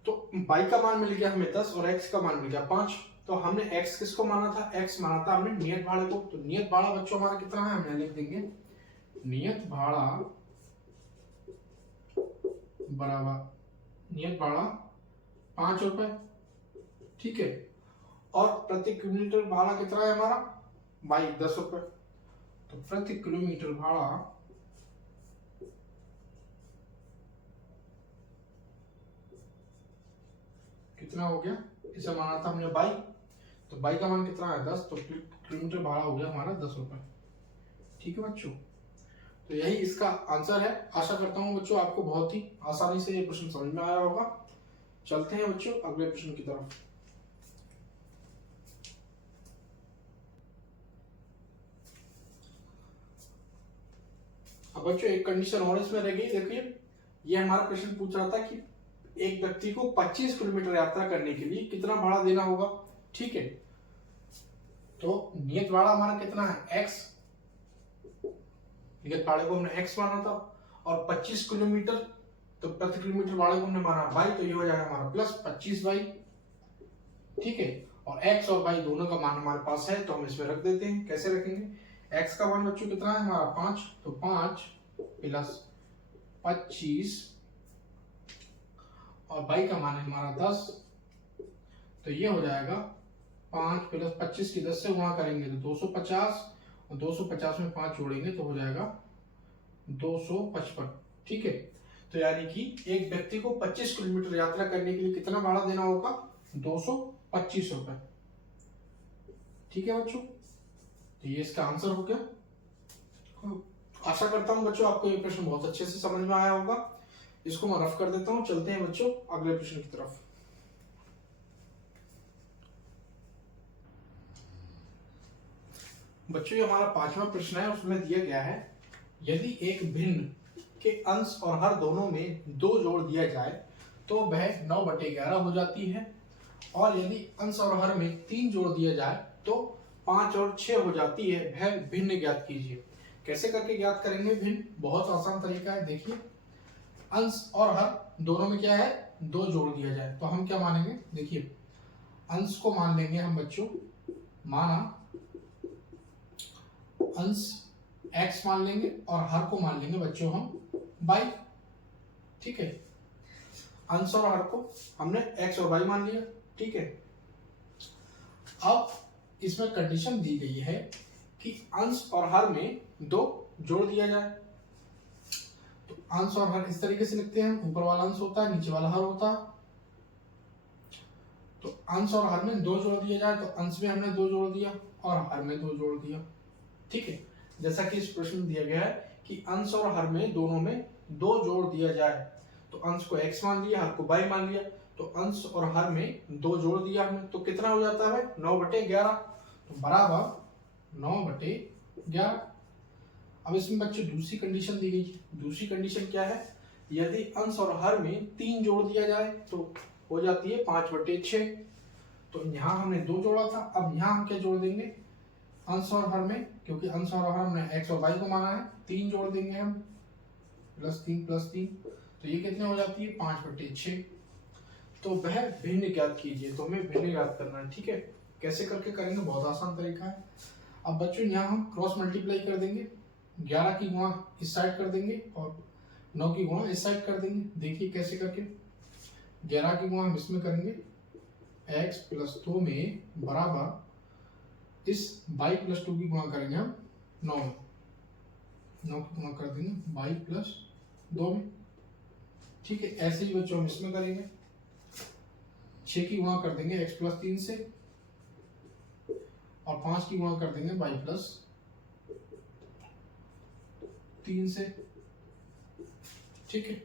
तो y का मान मिल गया हमें 10 और x का मान मिल गया 5। तो हमने x किसको माना था, x माना था हमने नियत भाड़े को। तो नियत भाड़ा बच्चों हमारा कितना है, हम लिख देंगे नियत भाड़ा बराबर नियत भाड़ा 5 रुपए। ठीक है, और प्रति किलोमीटर भाड़ा कितना है हमारा भाई 10 रुपए। तो प्रति किलोमीटर भाड़ा कितना हो गया, इसे माना था हमने बाई, तो बाई का मान कितना है 10, तो किलोमीटर भाड़ा हो गया हमारा 10 रुपए। ठीक है बच्चों, तो यही इसका आंसर है। आशा करता हूँ बच्चों आपको बहुत ही आसानी से ये प्रश्न समझ में आया होगा। चलते हैं बच्चों अगले प्रश्न की तरफ। अब बच्चों एक कंडीशन और इसमें रह गई, देखिए ये हमारा प्रश्न पूछ रहा था कि एक व्यक्ति को 25 किलोमीटर यात्रा करने के लिए कितना भाड़ा देना होगा। ठीक है, तो नियत भाड़ा हमारा कितना है x, नियत भाड़े को हमने x माना था, और 25 किलोमीटर तो प्रति किलोमीटर भाड़े को हमने माना बाई, तो ये हो जाएगा हमारा प्लस 25 बाई। ठीक है, और x और y दोनों का मान हमारे पास है, तो हम इसमें रख देते हैं। कैसे रखेंगे, x का मान बच्चों कितना है हमारा 5, तो 5 प्लस 25, और y का मान है हमारा 10, तो ये हो जाएगा 5 प्लस 25 की 10 से गुणा करेंगे तो 250, और 250 में 5 जोड़ेंगे तो हो जाएगा 255। ठीक है, तो यानी कि एक व्यक्ति को 25 किलोमीटर यात्रा करने के लिए कितना भाड़ा देना होगा, 225 रुपए। ठीक है बच्चों, तो ये इसका आंसर हो गया। आशा करता हूं बच्चों आपको ये प्रश्न बहुत अच्छे से समझ में आया होगा। इसको मैं रफ कर देता हूं, चलते हैं बच्चों अगले प्रश्न की तरफ। बच्चों ये हमारा 5वां प्रश्न है, उसमें दिया गया है यदि एक भिन्न के अंश और हर दोनों में 2 जोड़ दिया जाए तो वह 9/11 हो जाती है, और यदि अंश और हर में 3 जोड़ दिया जाए तो 5 और 6 हो जाती है। वह भिन्न ज्ञात कीजिए। कैसे करके ज्ञात करेंगे भिन्न, बहुत आसान तरीका है। देखिए अंश और हर दोनों में क्या है, 2 जोड़ दिया जाए, तो हम क्या मानेंगे, देखिए अंश को मान लेंगे हम बच्चों माना अंश x मान लेंगे और हर को मान लेंगे बच्चों हम y। ठीक है, अंश और हर को हमने x और y मान लिया। ठीक है, अब इसमें कंडीशन दी गई है कि अंश और हर में 2 जोड़ दिया जाए। तो अंश और हर इस तरीके से लिखते हैं, ऊपर वाला अंश होता है, नीचे वाला हर होता है। तो अंश और हर में 2 जोड़ दिया जाए, तो अंश में हमने 2 जोड़ दिया और हर में 2 जोड़ दिया। ठीक है, जैसा कि इस प्रश्न में दिया गया है कि अंश और हर में दोनों में 2 जोड़ दिया जाए। तो अंश को x मान लिया, हर को y मान लिया, तो अंश और हर में 2 जोड़ दिया हमने, तो कितना हो जाता है 9/11। तो बराबर 9/11। अब इसमें बच्चों दूसरी कंडीशन दी गई है। दूसरी कंडीशन क्या है, यदि अंश और हर में 3 जोड़ दिया जाए तो हो जाती है 5/6। तो यहाँ हमने 2 जोड़ा था, अब यहाँ हम क्या जोड़ देंगे अंश और हर में, क्योंकि अंश और हर हमने x और y को माना है, 3 जोड़ देंगे हम, +3 +3, तो ये कितने हो जाती है 5/6। तो वह भिन्न ज्ञात कीजिए, तो हमें भिन्न ज्ञात करना है। ठीक है, कैसे करके करेंगे, बहुत आसान तरीका है। अब बच्चों यहाँ हम क्रॉस मल्टीप्लाई कर देंगे, 11 की गुणा इस साइड कर देंगे और 9 की गुणा इस साइड कर देंगे। देखिए कैसे करके, 11 की गुणा हम इसमें करेंगे x + 2 में बराबर इस y + 2 की गुणा करेंगे हम 9 में, 9 की गुणा कर देंगे y + 2 में। ठीक है, ऐसे ही बच्चों हम इसमें करेंगे, 6 की गुणा कर देंगे x + 3 से और 5 की गुणा कर देंगे y + 3 से। ठीक है,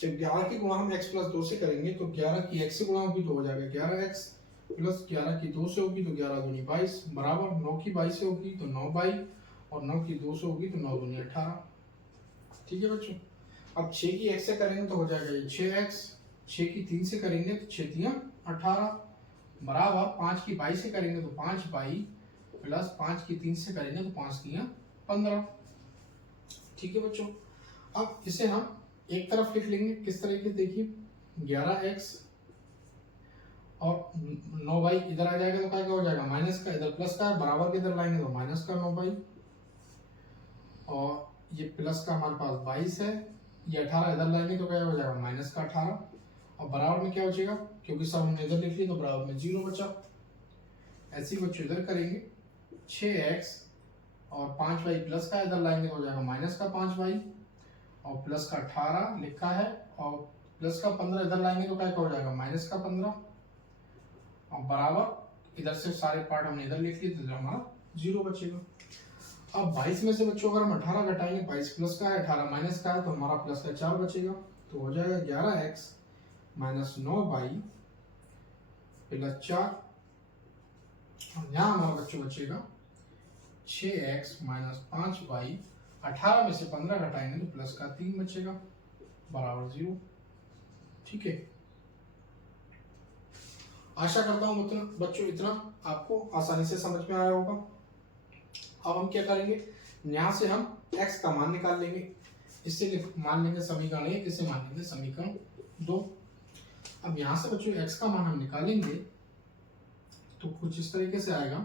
जब 11 की गुणा हम x + 2 से करेंगे तो 11 की x से गुणा होगी तो हो जाएगा 11x, प्लस 11 की 2 से होगी तो 11 दूनी 22, बराबर 9 की 22 से होगी तो 9y और 9 की 2 से होगी तो 9 दूनी 18। ठीक है बच्चों, अब 6 की x से करेंगे तो हो जाएगा ये 6x, 6 की 3 से करेंगे तो 6 3 18, बराबर 5 की 22 से करेंगे तो 5y प्लस 5 की 3 से करेंगे तो 5 3 15। ठीक है बच्चों, अब इसे हम एक तरफ लिख लेंगे, किस तरीके से देखिए, 11x और 9y इधर आ जाएगा तो क्या हो जाएगा माइनस का, इधर प्लस का है, बराबर के इधर लाएंगे तो माइनस का 9y, और ये प्लस का हमारे पास 22 है, ये 18 इधर लाएंगे तो क्या हो जाएगा माइनस का 18, और बराबर में क्या बचेगा, क्योंकि सब हमने इधर लिख लिया तो बराबर में 0 बचा। ऐसे ही बच्चों इधर करेंगे, 6x और 5y प्लस का इधर लाएंगे तो हो जाएगा माइनस का 5y, और प्लस का 18 लिखा है और प्लस का 15 इधर लाएंगे तो क्या हो जाएगा माइनस का 15, और बराबर इधर से सारे पार्ट हमने इधर लिख लिए तो हमारा 0 बचेगा। अब 22 में से बच्चों अगर हम 18 घटाएंगे, 22 प्लस का है 18 माइनस का है, तो हमारा प्लस का 4 बचेगा, तो हो जाएगा 11x माइनस 9y प्लस 4, और यहाँ हमारा बच्चों बचेगा 6x माइनस 5y, 18 में से 15 घटाएंगे तो प्लस का 3 बचेगा, बराबर 0। ठीक है, आशा करता हूं बच्चों इतना आपको आसानी से समझ में आया होगा। अब हम क्या करेंगे, यहाँ से हम x का मान निकाल लेंगे, इससे मान लेंगे समीकरण 1, इसे मान लेंगे समीकरण 2। अब यहाँ से बच्चों x का मान हम निकालेंगे तो कुछ इस तरीके से आएगा,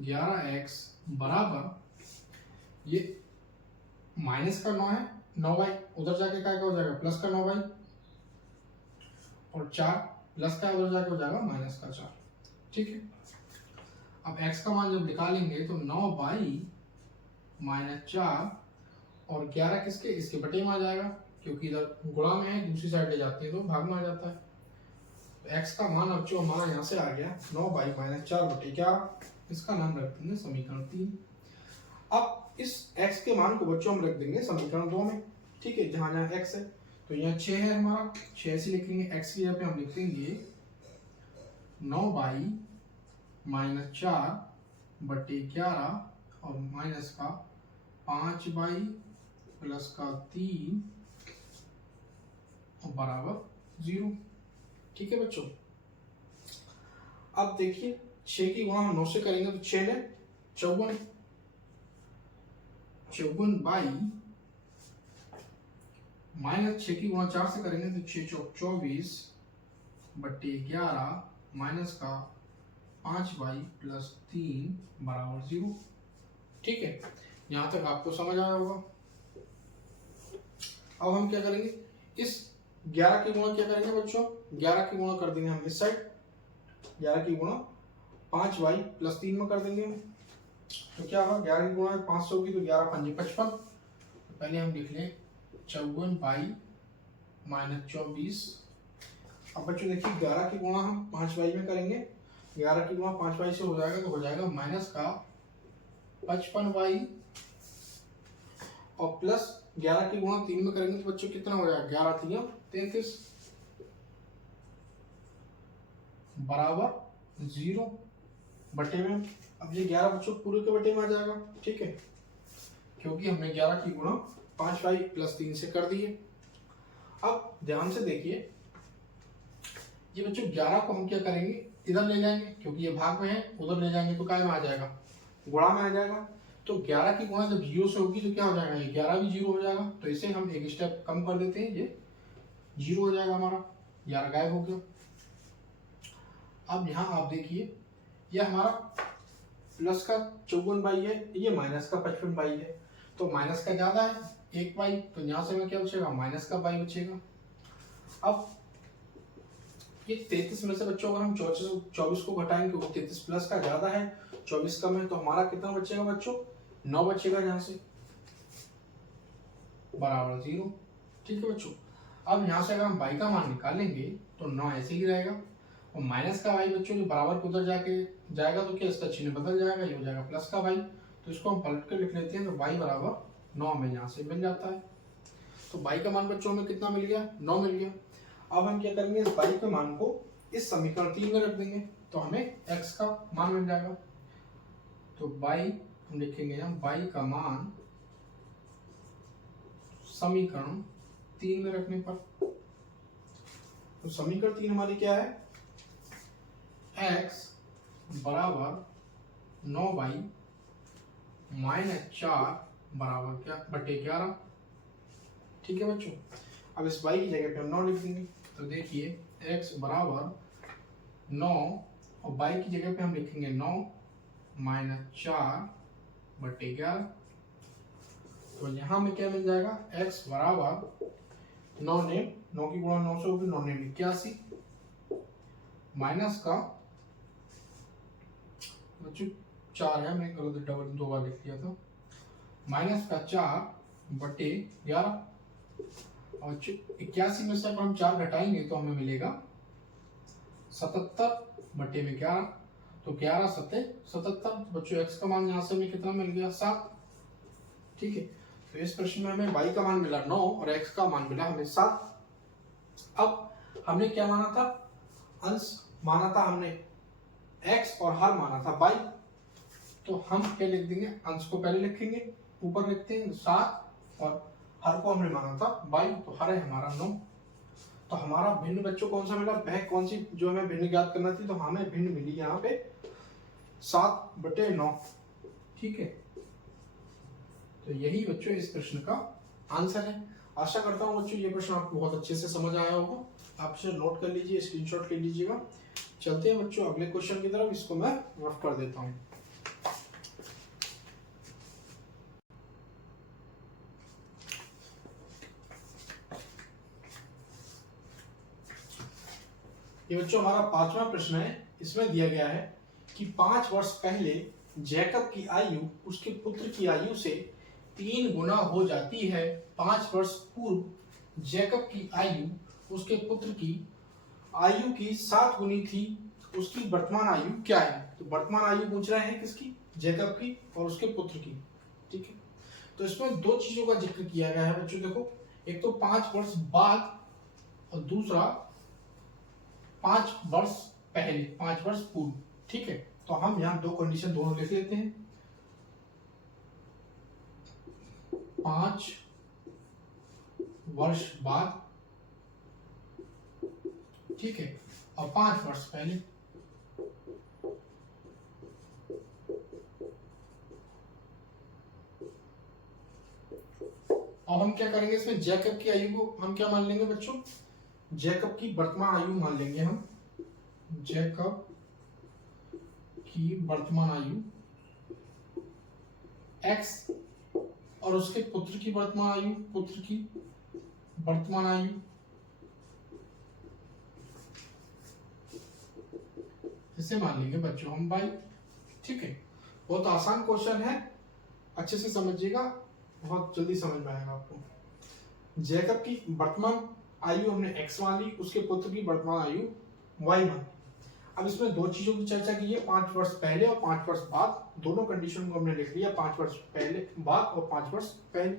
11x बराबर ये माइनस का 9 है, 9y उधर जाके क्या हो जाएगा प्लस का 9y, और 4 प्लस का उधर जाके हो जाएगा माइनस का 4। ठीक है, अब x का मान जब निकालेंगे तो 9y माइनस 4 और 11 किसके, इसके बटे में आ जाएगा, क्योंकि इधर गुणा में है, दूसरी साइड ले जाते हैं तो भाग में आ जाता है। तो x का मान अब जो हमारा यहाँ से आ गया 9y माइनस 4/11, इसका नाम रख देंगे समीकरण 3। अब इस x के मान को बच्चों हम रख देंगे समीकरण 2 में। ठीक है, जहां जहां x है, तो यहाँ 6 है हमारा, 6 से लिखेंगे, x की जगह पे हम लिख देंगे 9y माइनस 4/11 और माइनस का 5y प्लस का 3 और बराबर 0। ठीक है बच्चों, अब देखिए 6 की गुणा हम 9 से करेंगे तो 6 में 54, 54 माइनस 6 की गुणा 4 से करेंगे तो 6 चौक 24/11 माइनस का 5y+3 बराबर 0। ठीक है, यहाँ तक आपको समझ आया होगा। अब हम क्या करेंगे, इस 11 की गुणा क्या करेंगे बच्चों, 11 की गुणा कर देंगे हम इस साइड, 11 की गुणा 5y+3 में कर देंगे। तो क्या होगा, 11 की गुणा 500 होगी तो 11 5 55। पहले हम लिख लें 54y - 24। अब बच्चों देखिए 11 की गुणा हम 5y में करेंगे, 11 की गुणा 5y से हो जाएगा तो हो जाएगा -55y और प्लस 11 की गुणा 3 में करेंगे तो बच्चों कितना हो जाएगा, 11 3 33 बराबर 0 बटे में। अब ये 11 बच्चों पूरे के बटे में आ जाएगा। ठीक है, क्योंकि हमने 11 की गुणा 5y+3 से कर दी है। अब ध्यान से देखिए, ये बच्चों 11 को हम क्या करेंगे, इधर ले जाएंगे, क्योंकि ये भाग में है, उधर ले जाएंगे तो काय में आ जाएगा, गुणा में आ जाएगा। तो 11 की गुणा जब 0 से होगी तो क्या हो जाएगा, ये 11 भी 0 हो जाएगा। तो इसे हम एक स्टेप कम कर देते हैं, ये 0 हो जाएगा हमारा, 11 गायब हो गया। अब यहाँ आप देखिए, ये हमारा प्लस का 54y है, ये माइनस का 55y है। तो माइनस का ज्यादा है 1y, तो यहाँ से हमें क्या बचेगा, माइनस का y बचेगा। अब ये 33 में से बच्चों अगर हम 24 को घटाएंगे, क्योंकि 33 प्लस का ज्यादा है, 24 कम है, तो हमारा कितना बचेगा बच्चों, 9 बचेगा यहाँ से, बराबर 0। ठीक है बच्चों, अब यहाँ से अगर हम y का मान निकालेंगे तो 9 ऐसे ही रहेगा, और माइनस का y बच्चों जो बराबर को उधर जाएगा तो क्या इसका चिन्ह बदल जाएगा, ये हो जाएगा प्लस का y। तो इसको हम पलट कर लिख लेते हैं, तो y बराबर 9 में यहाँ से मिल जाता है। तो y का मान बच्चों में कितना मिल गया, 9 मिल गया। अब हम क्या करेंगे, इस y के मान को इस समीकरण 3 में रख देंगे, तो हमें x का मान मिल जाएगा। तो y हम लिखेंगे, हम y का मान समीकरण 3 में रखने पर, तो समीकरण 3 हमारी क्या है, x बराबर 9y - 4 बराबर क्या बटे 11। ठीक है बच्चों, अब इस y की जगह पे हम 9 लिख देंगे। तो देखिए x बराबर 9 और y की जगह पे हम लिखेंगे 9 - 4 बटे 11। तो यहाँ में क्या मिल जाएगा, x बराबर 9 की गुणा 9 से होगी, 9 ने 81 माइनस का बच्चों 4 है, मैं गलत डबल 2 बार लिख लिया था, माइनस का 4 बटे 11। और 81 में से अगर हम 4 घटाएंगे तो हमें मिलेगा 77 बटे में 11। तो 11 7 77। बच्चों x का मान यहाँ से हमें कितना मिल गया, 7। ठीक है, तो इस प्रश्न में हमें y का मान मिला 9 और x का मान मिला हमें 7। अब हमने क्या माना था, अंश माना था हमने x और हर माना था y। तो हम क्या लिख देंगे, अंश को पहले लिखेंगे, ऊपर लिखते हैं 7 और हर को हमने माना था y, तो हर है हमारा 9। तो हमारा भिन्न बच्चों कौन सा मिला, वह कौन सी जो हमें भिन्न ज्ञात करना थी, तो हमें भिन्न मिली यहाँ पे 7 बटे 9। ठीक है, तो यही बच्चों इस प्रश्न का आंसर है। आशा करता हूँ बच्चों ये प्रश्न आपको बहुत अच्छे से समझ आया होगा। आप इसे नोट कर लीजिए, स्क्रीनशॉट ले लीजिएगा। चलते हैं बच्चों अगले क्वेश्चन की तरफ, इसको मैं रफ कर देता हूँ। ये बच्चों हमारा 5वां प्रश्न है। इसमें दिया गया है कि 5 वर्ष पहले जैकब की आयु उसके पुत्र की आयु से 3 गुना हो जाती है। 5 वर्ष पूर्व जैकब की आयु उसके पुत्र की आयु की 7 गुनी थी। उसकी वर्तमान आयु क्या है? तो वर्तमान आयु पूछ रहे हैं किसकी? जैकब की और उसके पुत्र की। ठीक है, तो इसमें 2 चीजों का जिक्र किया गया है बच्चों। देखो, एक तो 5 वर्ष बाद और दूसरा 5 वर्ष पहले, 5 वर्ष पूर्व। ठीक है, तो हम यहाँ 2 कंडीशन दोनों लिख लेते हैं। 5 वर्ष बाद, ठीक है, और 5 वर्ष पहले। अब हम क्या करेंगे, इसमें जैकब की आयु को हम क्या मान लेंगे बच्चों? जैकब की वर्तमान आयु मान लेंगे हम। जैकब की वर्तमान आयु x और उसके पुत्र की वर्तमान आयु, पुत्र की वर्तमान आयु इसे मान लेंगे बच्चों हम y। ठीक है, बहुत आसान क्वेश्चन है, अच्छे से समझिएगा, बहुत जल्दी समझ में आएगा आपको। जैकब की वर्तमान आयु हमने x मान ली, उसके पुत्र की वर्तमान आयु y मान ली। अब इसमें दो चीजों की चर्चा की है, 5 वर्ष पहले और 5 वर्ष बाद, दोनों कंडीशन को हमने लिख लिया, 5 वर्ष पहले बाद और 5 वर्ष पहले।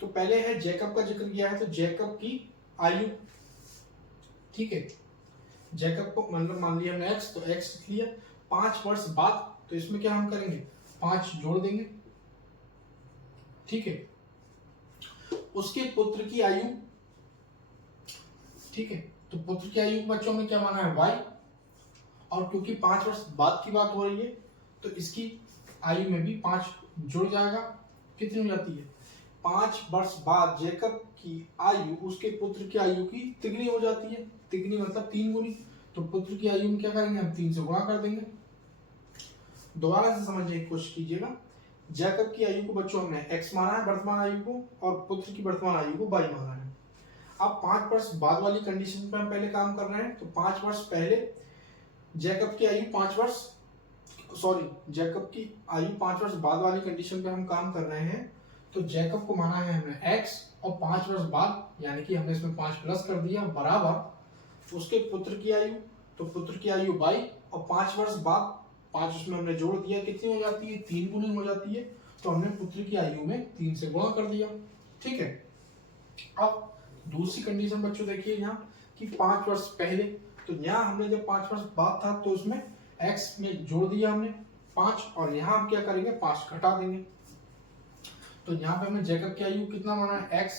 तो पहले है जैकब का जिक्र किया है, तो जैकब की आयु, ठीक है, जैकब को मतलब मान लिया हमने x, तो x लिख लिया। 5 वर्ष बाद, तो इसमें क्या हम करेंगे, 5 जोड़ देंगे, ठीक है। उसके पुत्र की आयु, ठीक है, तो पुत्र की आयु बच्चों में क्या माना है y, और क्योंकि 5 वर्ष बाद की बात हो रही है तो इसकी आयु में भी 5 जुड़ जाएगा, कितनी हो जाती है, 5 वर्ष बाद जैकब की आयु उसके पुत्र की आयु की तिगुनी हो जाती है, तिगुनी मतलब 3 गुनी, तो पुत्र की आयु में क्या करेंगे हम 3 से गुणा कर देंगे। दोबारा से समझने की कोशिश कीजिएगा, जैकब की आयु को बच्चों हमने x माना है वर्तमान आयु को, और पुत्र की वर्तमान आयु को y माना है। अब 5 वर्ष बाद वाली कंडीशन पे हम पहले काम कर रहे हैं, तो 5 वर्ष पहले जैकब की आयु 5 वर्ष, सॉरी जैकब की आयु 5 वर्ष बाद वाली कंडीशन पे हम काम कर रहे हैं, तो जैकब को माना है हमने x, और 5 वर्ष बाद यानी कि हमने इसमें 5 प्लस कर दिया, बराबर उसके पुत्र की आयु, तो पुत्र की आयु y, और 5 वर्ष बाद 5 उसमें हमने जोड़ दिया, कितनी हो जाती है, 3 गुनी हो जाती है, तो हमने पुत्र की आयु में 3 से गुणा कर दिया, ठीक है। अब दूसरी कंडीशन बच्चों देखिए यहाँ कि 5 वर्ष पहले, तो यहाँ हमने जब 5 वर्ष बाद था तो उसमें x में जोड़ दिया हमने 5, और यहाँ हम क्या करेंगे 5 घटा देंगे। तो यहाँ पे हमने जैकब की आयु कितना माना है x,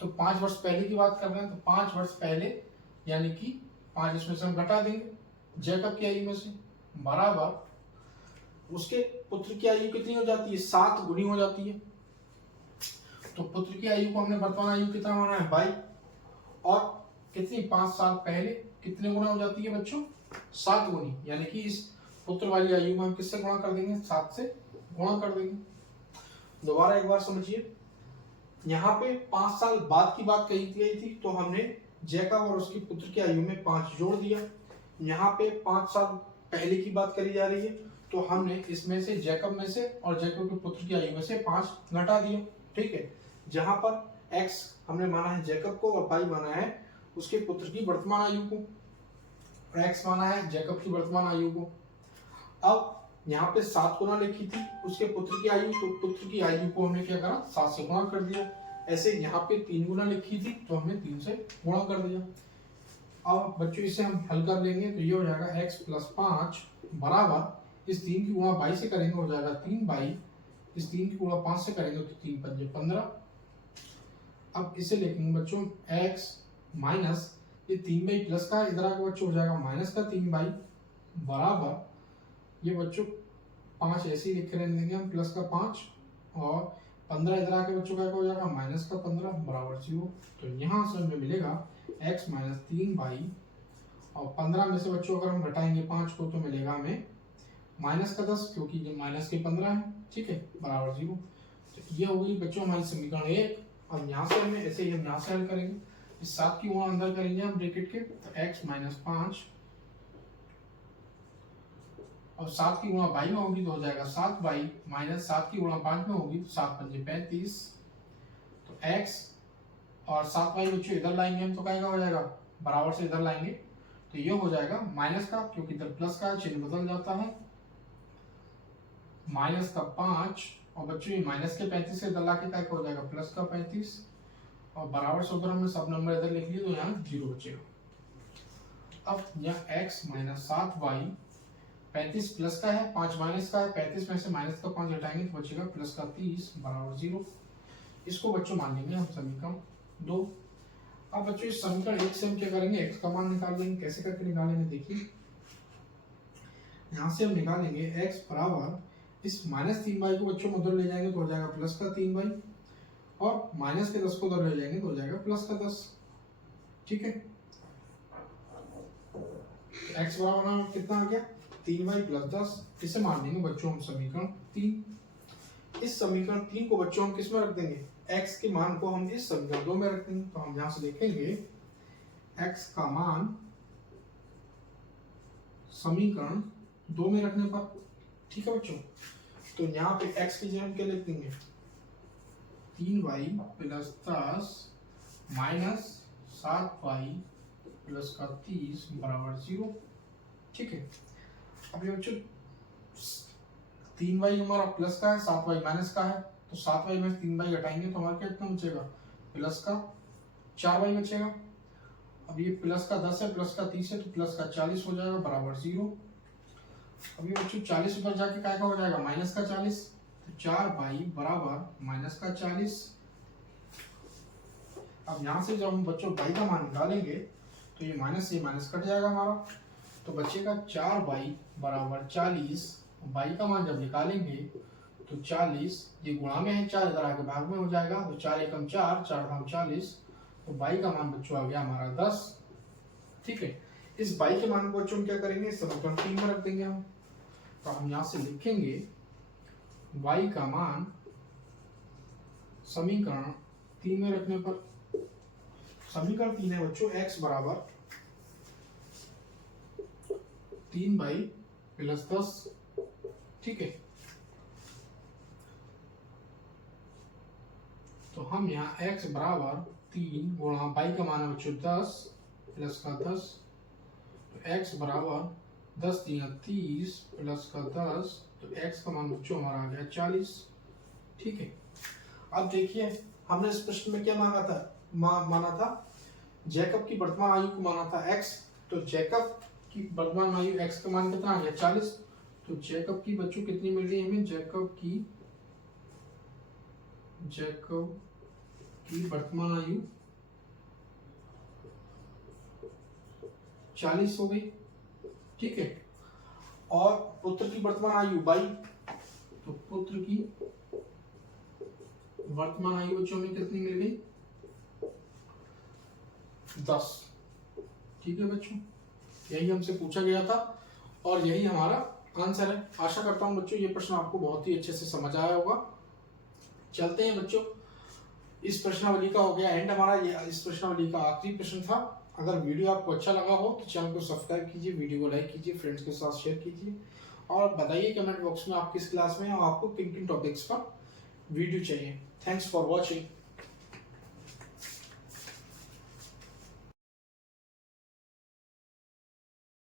तो 5 वर्ष पहले की बात कर रहे हैं, तो 5 वर्ष पहले यानी कि 5 इसमें से हम घटा देंगे जैकब की आयु में से, बराबर उसके पुत्र की आयु कितनी हो जाती है, 7 गुनी हो जाती है। तो पुत्र की आयु को हमने वर्तमान आयु कितना माना है y, और कितनी 5 साल पहले कितने गुना हो जाती है बच्चों, 7 गुनी, यानी कि इस पुत्र वाली आयु में हम किससे गुणा कर देंगे, 7 से गुणा कर देंगे। दोबारा एक बार समझिए, यहाँ पे 5 साल बाद की बात कही गई थी, तो हमने जैकब और उसके पुत्र की आयु में 5 जोड़ दिया। यहाँ पे 5 साल पहले की बात करी जा रही है, तो हमने इसमें से जैकब में से और जैकब के पुत्र की आयु में से 5 घटा दिया, ठीक है। जहां पर x हमने माना है जैकब को और y माना है उसके पुत्र की वर्तमान आयु को, और x माना है जैकब की वर्तमान आयु को। अब यहाँ पे 7 गुना लिखी थी उसके पुत्र की आयु, तो पुत्र की आयु को हमने क्या करा 7 से गुणा कर दिया। ऐसे यहाँ पे 3 गुना लिखी थी तो हमने 3 से गुणा कर दिया। अब बच्चों इसे हम हल कर लेंगे तो ये हो जाएगा x + 5 बराबर इस 3 की गुणा y से करेंगे हो जाएगा 3y, इस 3 की गुणा 5 से करेंगे तो 3 × 5 = 15। अब इसे लिखेंगे बच्चों x माइनस ये 3y प्लस का इधर आके बच्चों हो जाएगा माइनस का 3y बराबर ये बच्चों 5 ऐसे ही लिख रहे देंगे हम प्लस का 5 और 15 इधर आके बच्चों का हो जाएगा माइनस का 15 बराबर 0। तो यहाँ से हमें मिलेगा x माइनस 3y और 15 में से बच्चों अगर हम घटाएंगे 5 को तो मिलेगा हमें माइनस का 10 क्योंकि ये माइनस के 15 है, ठीक है, बराबर 0। तो ये हो गई बच्चों हमारी समीकरण 1। अब यहाँ से हमें ऐसे ही हम यहाँ से हल करेंगे, इस 7 की गुणा अंदर करेंगे हम ब्रैकेट के, तो x माइनस 5 और 7 की गुणा y में होगी तो हो जाएगा 7y माइनस 7 की गुणा 5 में होगी तो 7 × 5 = 35। तो x और 7y बच्चों इधर लाएंगे हम तो क्या हो जाएगा बराबर से इधर लाएंगे तो ये हो जाएगा माइनस का, क्योंकि इधर प्लस का चिन्ह बदल जाता है, माइनस का 5 और बच्चों ये माइनस के 35 से इधर लाके क्या हो जाएगा प्लस का 35 और बराबर से उधर हमने सब नंबर इधर लिख लिए तो यहाँ 0 बचेगा। अब यहाँ x माइनस 7y 35 प्लस का है 5 माइनस का है, 35 में से माइनस का 5 घटाएंगे तो बचेगा प्लस का 30 बराबर 0। इसको बच्चों मान लेंगे हम समीकरण 2। अब बच्चों इस समीकरण 1 से हम क्या करेंगे x का मान निकाल लेंगे। कैसे करके निकालेंगे देखिए, यहाँ से हम निकालेंगे x बराबर इस माइनस 3y को बच्चों उधर ले जाएंगे तो हो जाएगा प्लस का 3y और माइनस के 10 को उधर ले जाएंगे तो हो जाएगा प्लस का 10, ठीक है। x बराबर कितना आ गया 3y प्लस 10, इसे मान देंगे बच्चों हम समीकरण 3। इस समीकरण 3 को बच्चों हम किस में रख देंगे, x के मान को हम इस समीकरण 2 में रख देंगे। तो हम यहाँ से देखेंगे x का मान समीकरण 2 में रखने पर, ठीक है बच्चों। तो यहाँ पे x की जगह हम क्या लिख देंगे, 3y plus 10 minus 7y plus का 30 बराबर 0, ठीक है। अब ये बच्चों 3y हमारा प्लस का है, 7y माइनस का है, तो 7y में 3y घटाएंगे तो हमारा कितना बचेगा, प्लस का 4y बचेगा। अब ये प्लस का 10 है, प्लस का 30 है, तो प्लस का 40 हो जाएगा बराबर 0। अब ये बच्चों 40 ऊपर जाके क्या हो जाएगा, माइनस का 40, तो 4y बराबर माइनस का 40। अब यहाँ से जब हम बच्चों y का मान निकालेंगे तो ये माइनस से माइनस कट जाएगा हमारा, तो बचेगा 4y बराबर 40। y का मान जब निकालेंगे तो 40, ये गुणा में है 4, इधर आके भाग में हो जाएगा, तो 4 एकम 4, 4 दाम 40, तो y का मान बच्चों आ गया हमारा 10, ठीक है। इस y के मान को बच्चों हम क्या करेंगे, समीकरण 3 में रख देंगे हम। तो हम यहाँ से लिखेंगे y का मान समीकरण 3 में रखने पर, समीकरण 3 है बच्चों x बराबर 3y प्लस 10, ठीक है। तो हम यहाँ x बराबर 3 गुणा y का मान है बच्चों 10 प्लस का 10, तो x बराबर 10 3 30 प्लस का 10, तो x का मान बच्चों हमारा आ गया 40, ठीक है। अब देखिए हमने इस प्रश्न में क्या मांगा था, माना था जैकब की वर्तमान आयु को माना था x, तो जैकब की वर्तमान आयु x का मान कितना आ गया 40, तो जैकब की बच्चों कितनी मिल रही है हमें, जैकब की वर्तमान आयु 40 हो गई, ठीक है। और पुत्र की वर्तमान आयु 22, तो पुत्र की वर्तमान आयु बच्चों में कितनी मिल गई, 10, ठीक है बच्चों। यही हमसे पूछा गया था और यही हमारा आंसर है। आशा करता हूं बच्चों ये प्रश्न आपको बहुत ही अच्छे से समझ आया होगा। चलते हैं बच्चों, इस प्रश्नावली का हो गया एंड हमारा, ये इस प्रश्नावली का आखिरी प्रश्न था। अगर वीडियो आपको अच्छा लगा हो तो चैनल को सब्सक्राइब कीजिए, वीडियो को लाइक कीजिए, फ्रेंड्स के साथ शेयर कीजिए और बताइए कमेंट बॉक्स में आप किस क्लास में और आपको किन किन टॉपिक्स पर वीडियो चाहिए। Thanks for watching.